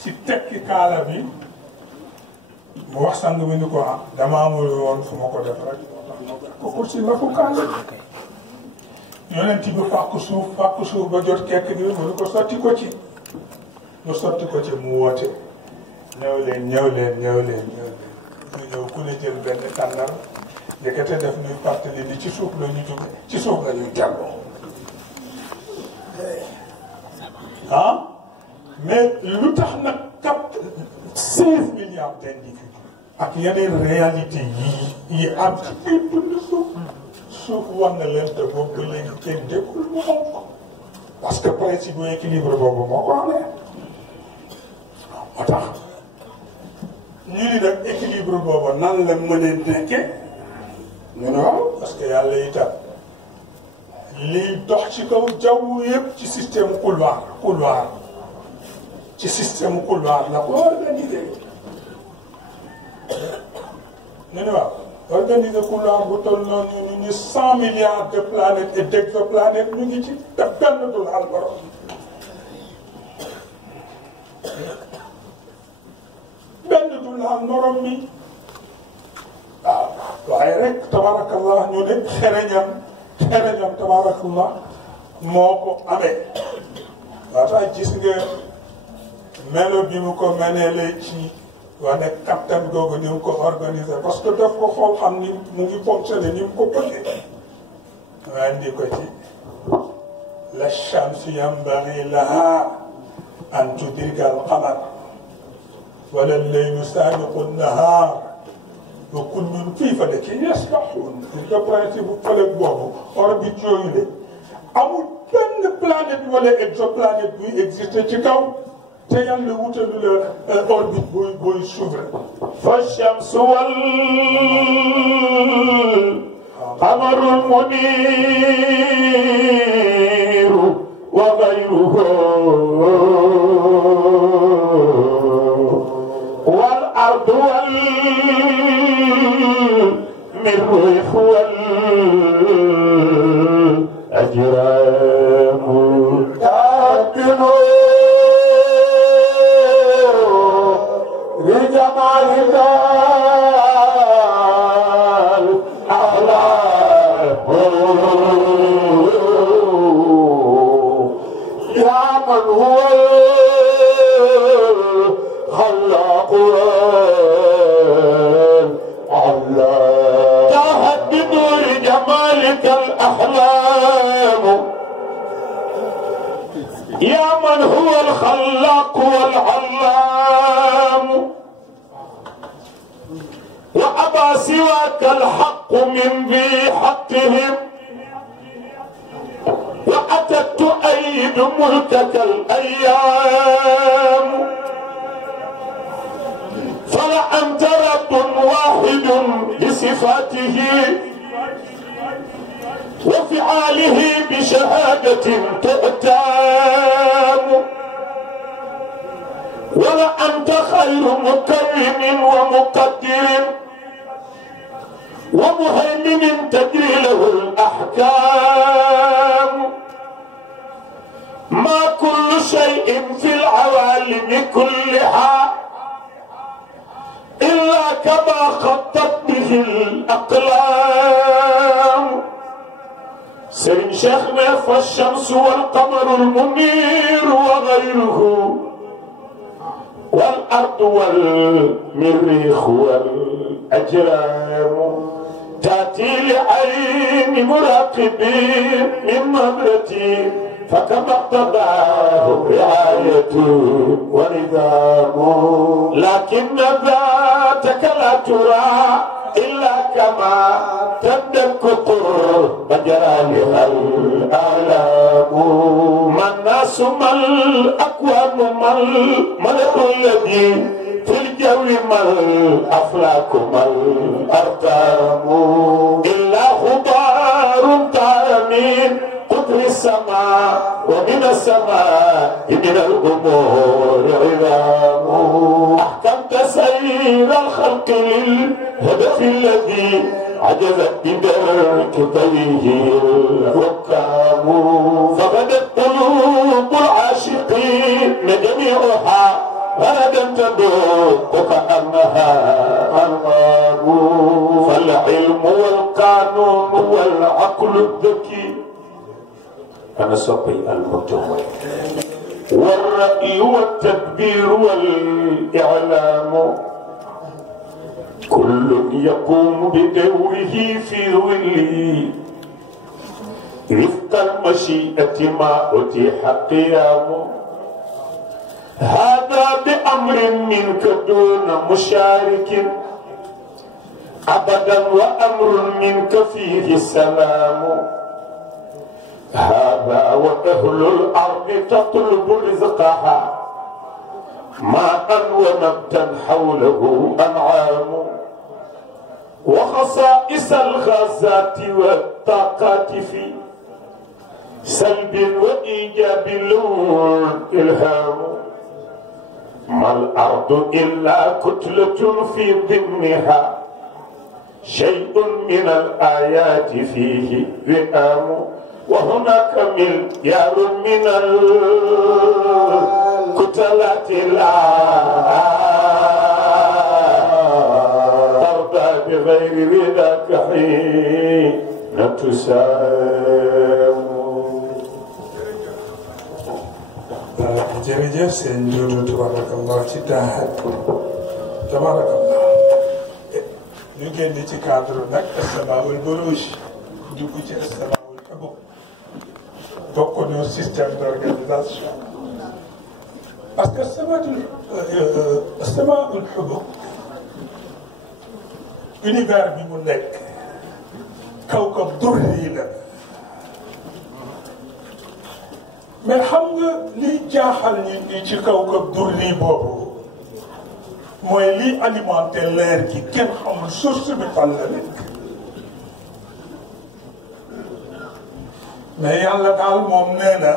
ci tekki kaala bi mu wax sang bi ni ko dama amul woon fu ma ko def rek ko ci la ko kaala yonent bi fàkk suuf ba jot kekk bi mu ni ko sotti ko ci mu sotti ko ci mu woote ñëw leen ñu ñëw ku ne jël benn tàndar ndekete def ñuy fàttali ni ci suuf la ñu jóge ci suuf la ñuy jàlloo mais lu tax nag 16 milliards d'individus ak yeneen réalité yi am ci biir dund suuf war na leen te boobu ba léegi kenn déggul mu xam ko parce que principe bu équilibre boobu moo ko amee moo tax ñu ni nag équilibre boobu nan la mënee nekkee ñu ne waaw parce que yàlla itam liy dox ci kaw jaww yëpp ci système couloir ci système couloir la ko organisé ñu ne waaw organisé couloir bu toll noonu ñu 100 milliards de planètes et d'exoplanètes ñu ngi ci te benn du laal borom benn du laal morom mi waaw waaye rek tabarakallah ñu ne xereñam tabarakallah moo ko amee waa tax gis nga melo bi mu ko meneele ci wane capitaine googu ni mu ko organisé parce que daf ko xool xam ni mu ngi fonctionné ni mu ko bëggee waaye indi ko ci la shamsu yanbaghi laha an tudrika al-qamar wala al-laylu sabiqu an-nahar wa kullun fii falakin yasbahun le principe bu fële boobu orbite yooyu de amul benn planète wala exoplanète buy existé ci kaw te yàlla wutalu la orbite booy suivre. fa shamsu wal qamarul muniru wa ghayruhu wal ardu wal mirrih wal ajramu takinu لجمال الأخلاق يا من هو الخلاق والعلام تاهت بنور جمالك الأحلام يا من هو الخلاق والعلام وأبى سواك الحق من ذي حقهم وأتت تؤيد ملكك الأيام فلأنت رب واحد بصفاته وفعاله بشهادة تؤتام ولأنت خير مكرم ومقدر ومهيمن تجري له الأحكام ما كل شيء في العوالم كلها إلا كما خطت به الأقلام سيد شيخنا فالشمس والقمر المنير وغيره والأرض والمريخ والأجرام تأتي لعين مراقبين من نظرتي فكما اقتضاه رعاية ونظام لكن ذاتك لا ترى إلا كما تدك قرب جرالها الآلام ما الناس ما الأكوان ما الملك الذي في الجو ما الأفلاك ما الأرقام إلا غبار طارمين قطر السماء ومن السماء من الأمور عظام أحكمت سير الخلق للهدف الذي عجزت بدرك طيه الحكام فبدت قلوب جميعها غدا تدوق كأنها أنوار فالعلم والقانون والعقل الذكي أنا صبي المتوى والرأي والتدبير والإعلام كل يقوم بدوره في ظله وفق المشيئة ما أتيح قيامه هذا بأمر منك دون مشارك أبدا وأمر منك فيه السلام هذا وأهل الأرض تطلب رزقها ماء ونبتا حوله أنعام وخصائص الغازات والطاقات في سلب وإيجاب الإلهام ما الأرض إلا كتلة في ضمنها شيء من الآيات فيه وئام وهناك مليار من الكتلات لا ترضى بغير رضاك حين تسام. jërëjëf sëñ Doudou tabarakallah ci taaxat tabarakallah ñu génn ci cadre nag As-Samaa'ul Buruuj dugg ci As-Samaa'ul Hubuub bokk na système d'organisation parce que As-Samaa'ul Hubuub univers bi mu nekk kawkab durri la mais xam nga liy jaaxal nit ñi ci kawkab durri boobu mooy liy alimenté leer gi kenn xamul source bi fan la nekk mais yàlla daal moom nee na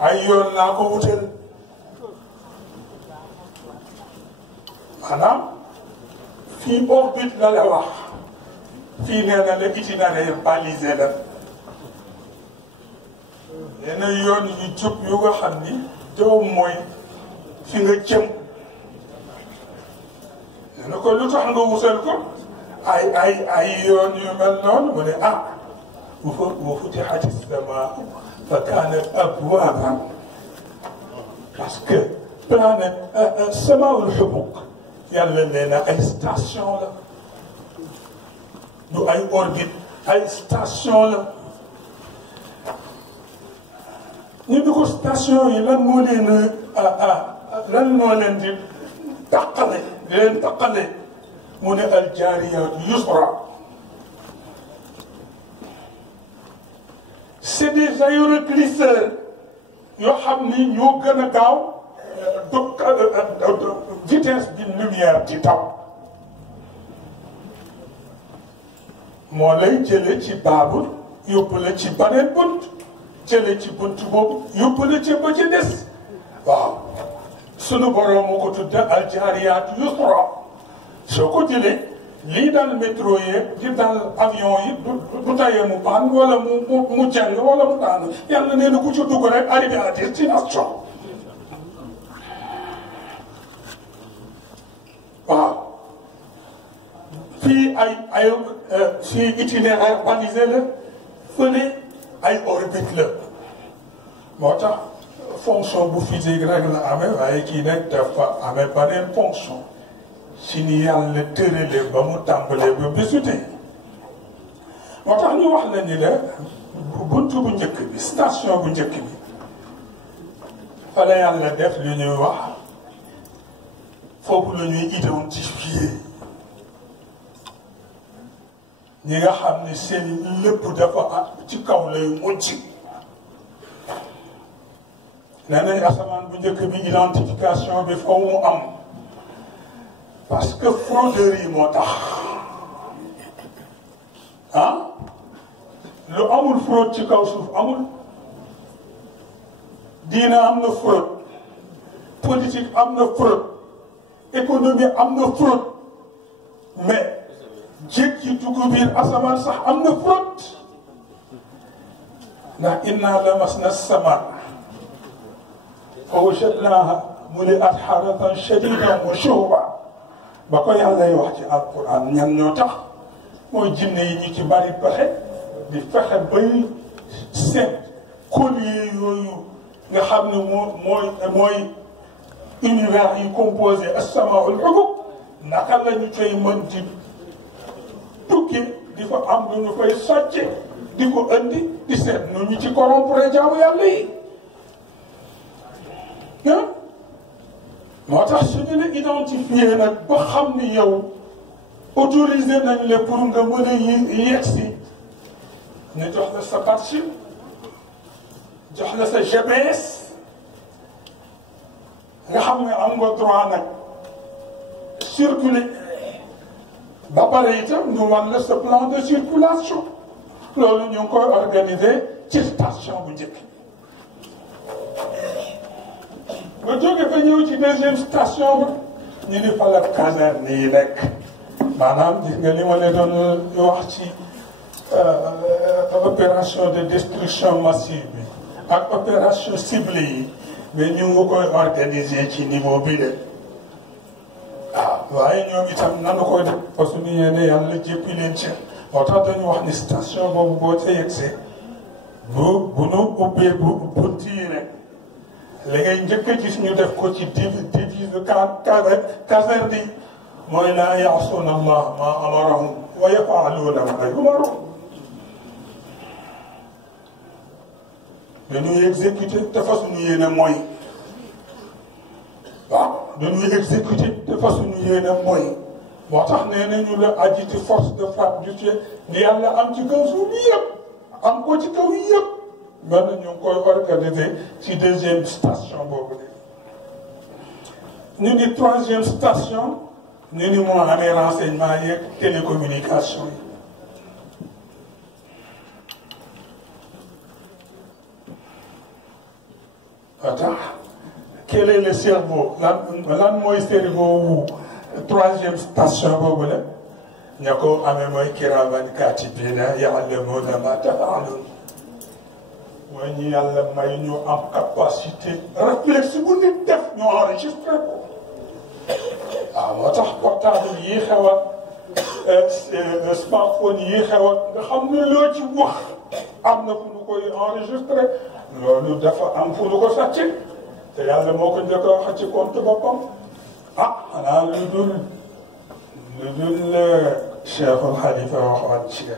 ay yoon laa ko wutal maanaam fii orbite la la wax fii nee na la itinéraire balisé la nee na yoon yu jub yu nga xam ni doom mooy fi nga jëm nee na ko lu tax nga wutal ko ay yoon yu mel noonu mu ne wa futixat as-samaa fa kaanat abwaaban parce que planète Samaa'ul Hubuub yàlla nee na ay station la du ay orbite ay station la ñu di ko station yi lan moo leen di taqale di leen taqale mu ne al jaariyaat yusra c'est des aéroglisseurs yoo xam ni ñoo gën a gaaw vitesse bi lumière di taw moo lay jële ci baabul yóbbu la ci beneen bunt jële ci bunt boobu yóbbu la ci ba ci des waaw sunu borom moo ko tudde aljaariyaat yusra soo ko jëlee lii daal métro yeeg di daal avion yi du tayee mu paan wala mu jàng wala mu daan yàlla nee na ku ci dugg rek arrivé à destination waaw fii fii itinéraire balisé la fële ay orbite la moo tax fonction bu physique rek la amee waaye kii nag dafa amee beneen fonction si ni yàlla tëralee ba mu tàmbalee ba bésu tey moo tax ñu wax la ni la buntu bu njëkk bi station bu njëkk bi fa la yàlla def li ñuy wax foofu la ñuy identifier ñi nga xam ne seen lépp dafa ci kaw lay mujj nee nañ asamaan bu njëkk bi identification bi foofu mu am parce que fraudeurs yi moo tax lu amul fraude ci kaw suuf amul diina am na fraude politique am na fraude économie am na fraude mais jékki dugg biir asamaan sax am na fraude ndax inna lamasna samaa fa wajadnaaha muli'at harasan shadiidan wa shuhuban ba ko yàllay wax ci alquran ñan ñoo tax mooy jinne yi ñu ci bari pexe di fexe bay seet collier yooyu nga xam ne mooy univers yi composé as-samaa'ul hubub naka la ñu koy mën di tukki di fa am lu ñu koy sàcce di ko andi di seet nu ñu ci corrompre jaamu yàlla yi moo tax suñu la identifié nag ba xam ni yow autorisé nañ la pour nga mën a yegg si ñu jox la sa badge jox la sa GPS nga xam ne am nga droit nag circuler ba pare itam ñu wan la sa plan de circulation loolu ñu ngi koy organiser ci station bu njëkk ba jóge fa ñëw ci deuxième station ba ñu ni fa la caserne yi nekk maanaam gis nga li ma leen doon wax ci opération de destruction massive bi ak opération ciblée yi mais ñu ngi koy organiser ci niveau bi de waaye ñoom itam nanu koy def parce que ñu ne yàlla jéppi leen ci moo tax dañu wax ni station boobu boo ca yegsee bu nu ubbee bunt yi rek li ngay njëkk a gis ñu def ko ci divise caserne yi mooy laa yaasuuna allah ma amarahum wa yafaaluuna ma yumaruun dañuy exécuté te fasuñu yéene mooy waaw dañuy exécuté te fasuñu yéene mooy moo tax nee nañu la aji ci force de frappe du ciel li yàlla am ci kaw suuf yëpp am ko ci kaw yëpp mel na ñu ngi koy organiser ci deuxième station boobu de ñu ni troisième station ñu ni moo amee renseignement yeeg télécommunication yi moo tax quel est le cerveau lan mooy cerveau wu troisième station boobu la ña ko amee mooy kiraaman kaatibiina ya'lamuuna maa taf'aluun mooy ñi yàlla may ñu am capacité réflexe bu nit def ñu enregistré ko waaw moo tax portable yi xew ak smartphone yi xew ak nga xam ne loo ci wax am na fu ñu koy enregistré loolu dafa am fu ñu ko sàcce te yàlla moo ko njëkk a wax ci compte boppam xanaa lu dul Cheikhul Xalifa waxoon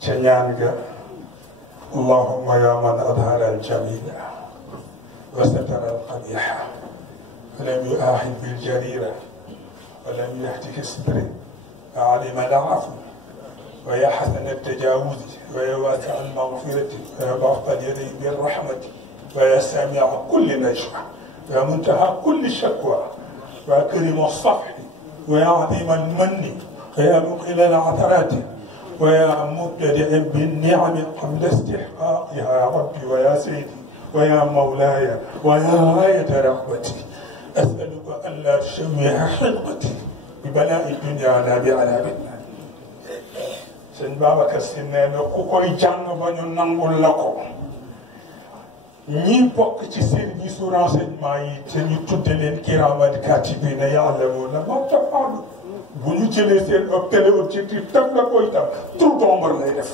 ca ñaan ga allahumma ya man adhara al-jamila wa satara al-qabiha wa lam yu'ahid bil-jarira wa lam yahtik as-sitra wa alima al-'afwa wa ya hasana at-tajawuz wa ya wasi'a al-maghfirati wa ya basita al-yadayn bir-rahmati wa ya sami'a kulli najwa wa ya muntaha kulli shakwa wa ya karima as-safhi wa ya 'azima al-manni wa ya muqila al-'atharati ويا مبتدئ بالنعم قبل استحقاقها يا ربي ويا سيدي ويا مولاي ويا غاية رغبتي أسألك ألا تشوه حلقتي ببلاء الدنيا ولا بعذاب النار. sëñ Babacar Sy nee na ku koy jàng ba ñu nangul la ko ñi bokk ci service renseignement yi te ñu tudde leen kiraaman kaatibiina ya'lamuuna maa taf'aluun bu ñu jëlee seen téléobjectif def la koy tam trou d'ombre lay def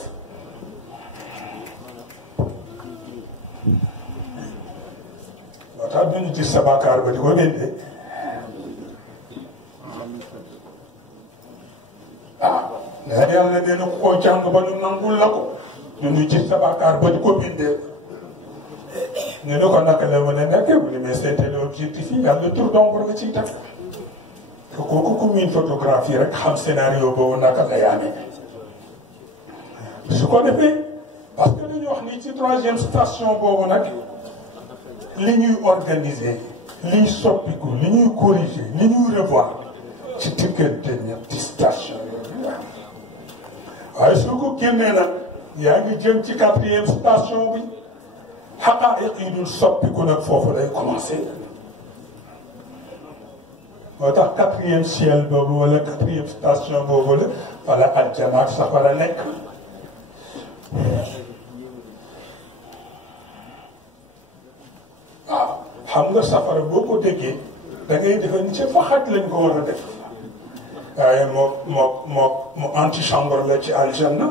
moo tax duñu gis sa bàkkaar ba di ko génne nee yàlla nee na ku ko jàng ba ñu nangul la ko duñu gis sa bàkkaar ba di ko bindee ñu ne ko naka la mën a nekkee bu mais seen téléobjectif yi yàlla trou d'ombre nga ciy def kooku ku miin photographie rek xam scénario boobu naka lay amee su ko defee parce que dañu wax ni ci troisième station boobu nag li ñuy organiser li ñuy soppiku li ñuy corriger li ñuy revoir ci diggante ñetti station yooyu waaye su ko génnee nag yaa ngi jëm ci quatrième station bi xaqaa'iq yi dul soppiku nag foofu lay commencer. moo tax quatrième ciel boobu wala quatrième station boobu la wala aljana ak safara nekk waaw xam nga safara boo ko déggee da ngay defe ni ci faxat lañ ko war a def waaye mu antichambre la ci aljanna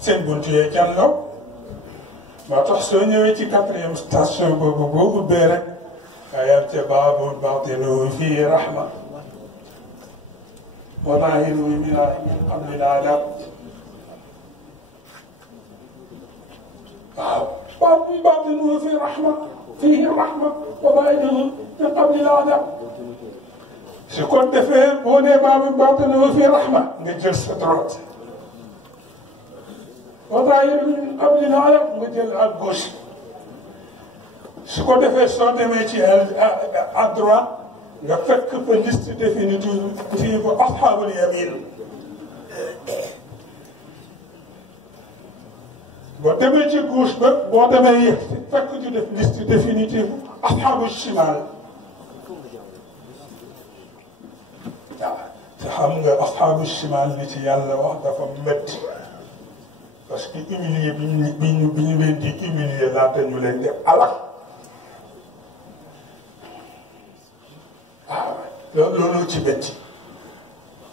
seen buntu yee kenn law moo tax soo ñëwee ci 4e station boobu boo ubbee rek ayarte baabul baatinuhu fii rahma wa zaahiruhu min qablil adaab waaw baabul baatinuhu fii rahma fii rahma wa zaahiruhu min qablil adaab su ko defee boo nee baabul baatinuhu fii rahma nga jël sa droite wa zaahiruhu min qablil adaab nga jël à gauche su ko defee soo demee ci à droite nga fekk fa liste définitive fii ba ashaabul yamin boo demee ci gauche ba boo demee yegg fekk ñu def liste définitive ashaabul shimal waaw te xam nga ashaabul shimal li ci yàlla wax dafa métti parce que humilier bi ñu leen di humilier laata ñu leen di alak loolu ci métti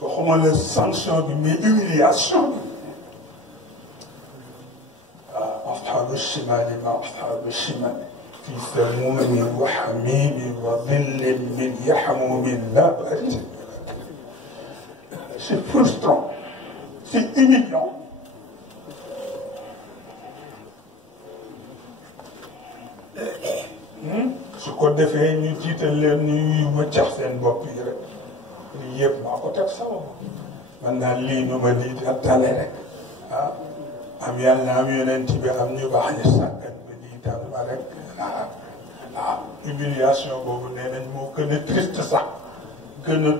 waxuma la sanction bi mais humiliation bi waaw ashaabu shimaali ma ashaabu shimaali fi samuumin wa hamiimin wa dhillin min yahmuumin laa baaritin c'est frustrant c'est humiliant su ko defee ñu jiital leen ñuy wëccax seen bopp yi rek lii yëpp maa ko teg sama bopp man naa lii nu ma lii di tale rek ah am yàlla am yonent bi am ñu baax ñu sàkkat ba lii dal ma rek humiliation boobu nee nañ moo gën a triste sax gën a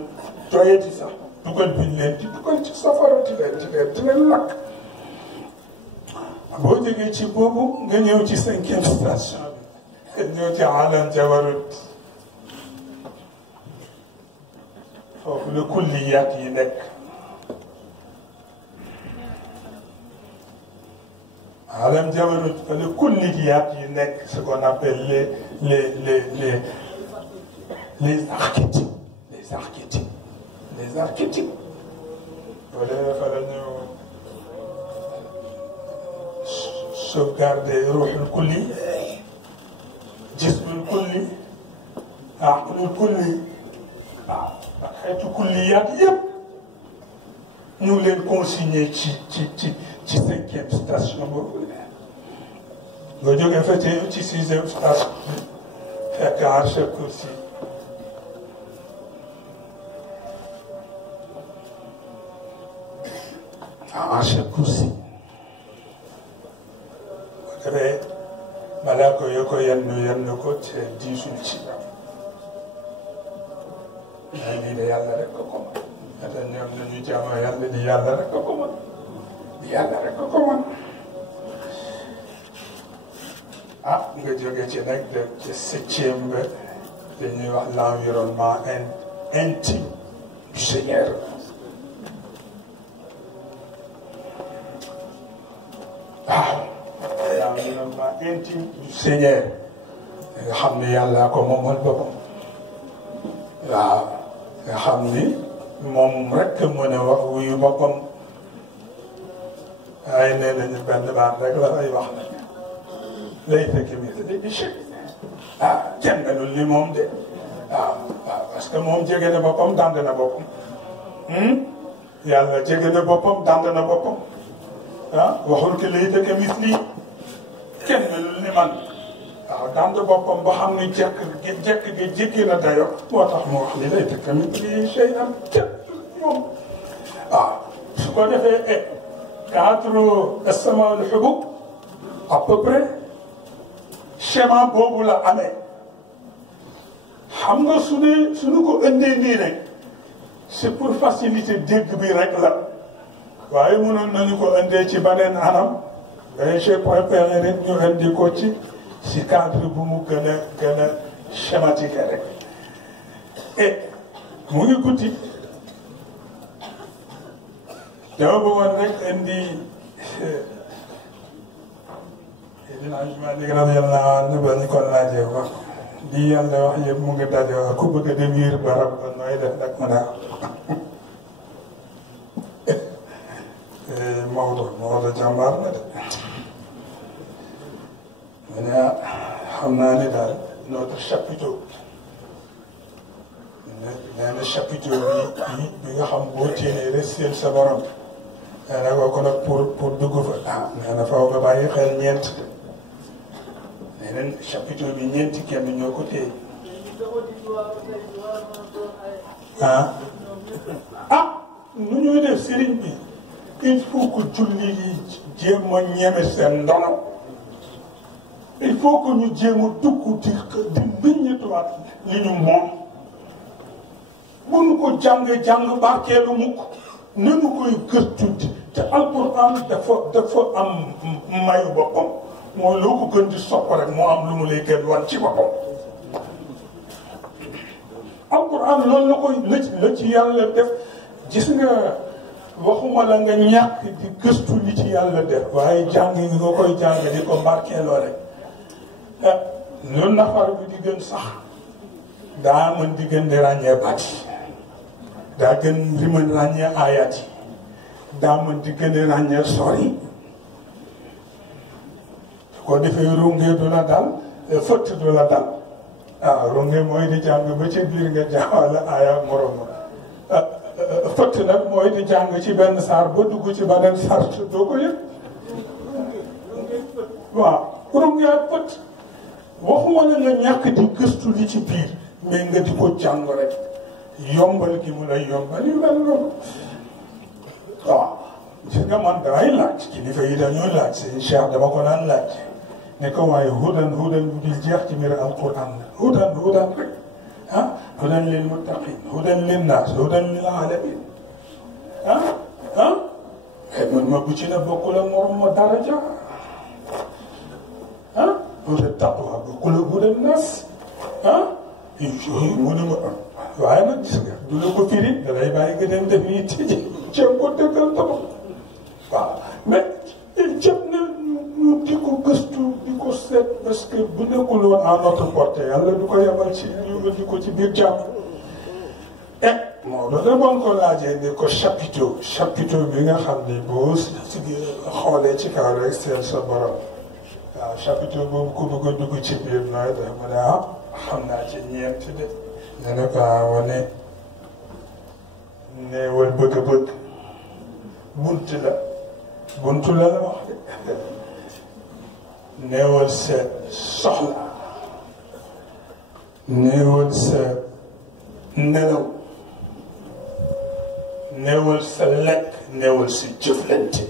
doyati sax dugal biñ leen di dugal ci safara di leen lakk boo jógee ci boobu nga ñëw ci 5e station ñëw ci alam jabarut foofu la kulliyaat yi nekk alam jabarut fa la kulliyaat yi nekk ce qu'on appelle les archétypes les archétypes wala fa la ñu sauvegarder ruuxul kulli jismul kulli aqlul kulli waaw ak xeetu kulliyaat yëpp ñu ngi leen consigné ci 5e station boobu nga jógee fa ci 6e station fekk arche kursi arche kursi bu defee malaaka yoo ko yenn ko te diisul ci ñoom lii de yàlla rek ko mën ata ñoom nañu jaamoo yàlla di yàlla rek ko mën di yàlla rek ko mën nga jóge ci nag dem ci 7e ba dañuy wax l'environnement intime du Seigneur l'environnement intime du Seigneur nga xam ni yàlla ko moomal boppam waaw nga xam ni moom rek mën a wax wuyu boppam waaye nee nañu benn baat rek la fay wax nag laysa kamithlihi shay kenn melul ni moom de waaw parce que moom jege na boppam dànd na boppam yàlla jege na boppam dànd na boppam waxul ki laysa kamithlihi kenn melul ni man waaw dànd boppam ba xam ni jekk gi jéggi na dayo moo tax mu wax ni laysa kamithlihi shay'un kenn moom su ko defee cadre as-samaa wal hubub à peu près schéma boobu la amee xam nga suñu ko indee nii rek c'est pour faciliter dégg bi rek la waaye mënoon nañu ko indee ci beneen anam mais j'ai préféré rek ñu indi ko ci cadre bu mu gën a schématique rek et mu ngi guddi dama bëggoon rek indi Seydina Malick radiyallahu anhu ba ñu ko laajee wax li yàlla wax yëpp mu ngi daje wax ku bëgg a dem yër barab ba nooy def nag mën a Maodo jàmbaar la de ma ne xam naa ni daal notre chapiteau nee na chapiteau bi nga xam boo téenee rek seen sa borom nee na ko nag pour dugg fa nee na faw nga bàyyi xel ñeent nee na chapiteau bi ñeenti kenn ñoo ko téye nu ñuy def sëriñ bi il faut que julli yi jéem a ñeme seen ndono il faut que ñu jéem a dugg di mbiññituwaat li ñu moom bu nu ko jàng barkeelu mukk nanu koy gëstu te alquran dafa am mayu boppam mooy loo ko gën di sopp rek moo am lu mu lay gën wan ci boppam alquran loolu la koy la ci yàlla def gis nga waxuma la nga ñàkk di gëstu li ci yàlla def waaye jàng ngi nga koy jàng di ko barkeeloo rek lu nafar bi di gën sax daa mën di gën di ràññee baat yi daa gën di mën ràññee ayat yi daa mën di gën di ràññee sori su ko defee runge du la dal fëtt du la dal runge mooy di jàng ba ci biir nga jaawale aaya morom fëtt nag mooy di jàng ci benn saar ba dugg ci beneen saar doo ko yëg waaw runge ak fëtt waxuma la nga ñàkk di gëstu li ci biir mais nga di ko jàng rek yombal gi mu lay yombal yu mel noonu waaw gis nga man damay laaj kilifa yi dañoo laaj seen cheikh dama ko naan laaj ne ko waaye hudan bu di jeex ci biir alquran la hudan rek hudan lil muttaqin hudan lin nas hudan lil alamin mais man ma bu ci na bokkul ak morom ma daraja hudan taqwa bokkul ak hudan nas yooyu mu ne ma waaye nag gis nga du la ko firi da lay bàyyi nga dem def yi tëji ceeb ko dëggal tabax waaw mais jëm na ñu di ko gëstu di ko seet parce que bu nekkul woon à notre portée yàlla du ko yebal ci ñu di ko ci biir jàmm moo doon bon ko laajee ne ko chapiteau bi nga xam ni boo si xoolee ci kaw rek seen sa borom waaw chapiteau boobu ku bëgg a dugg ci biir nooy def ma ne xam naa ci ñeent de ne ne ko wane neewal bëgg-bëgg buntu la la wax de neewal sa soxla neewal sa nelaw neewal sa lekk neewal sa jëflante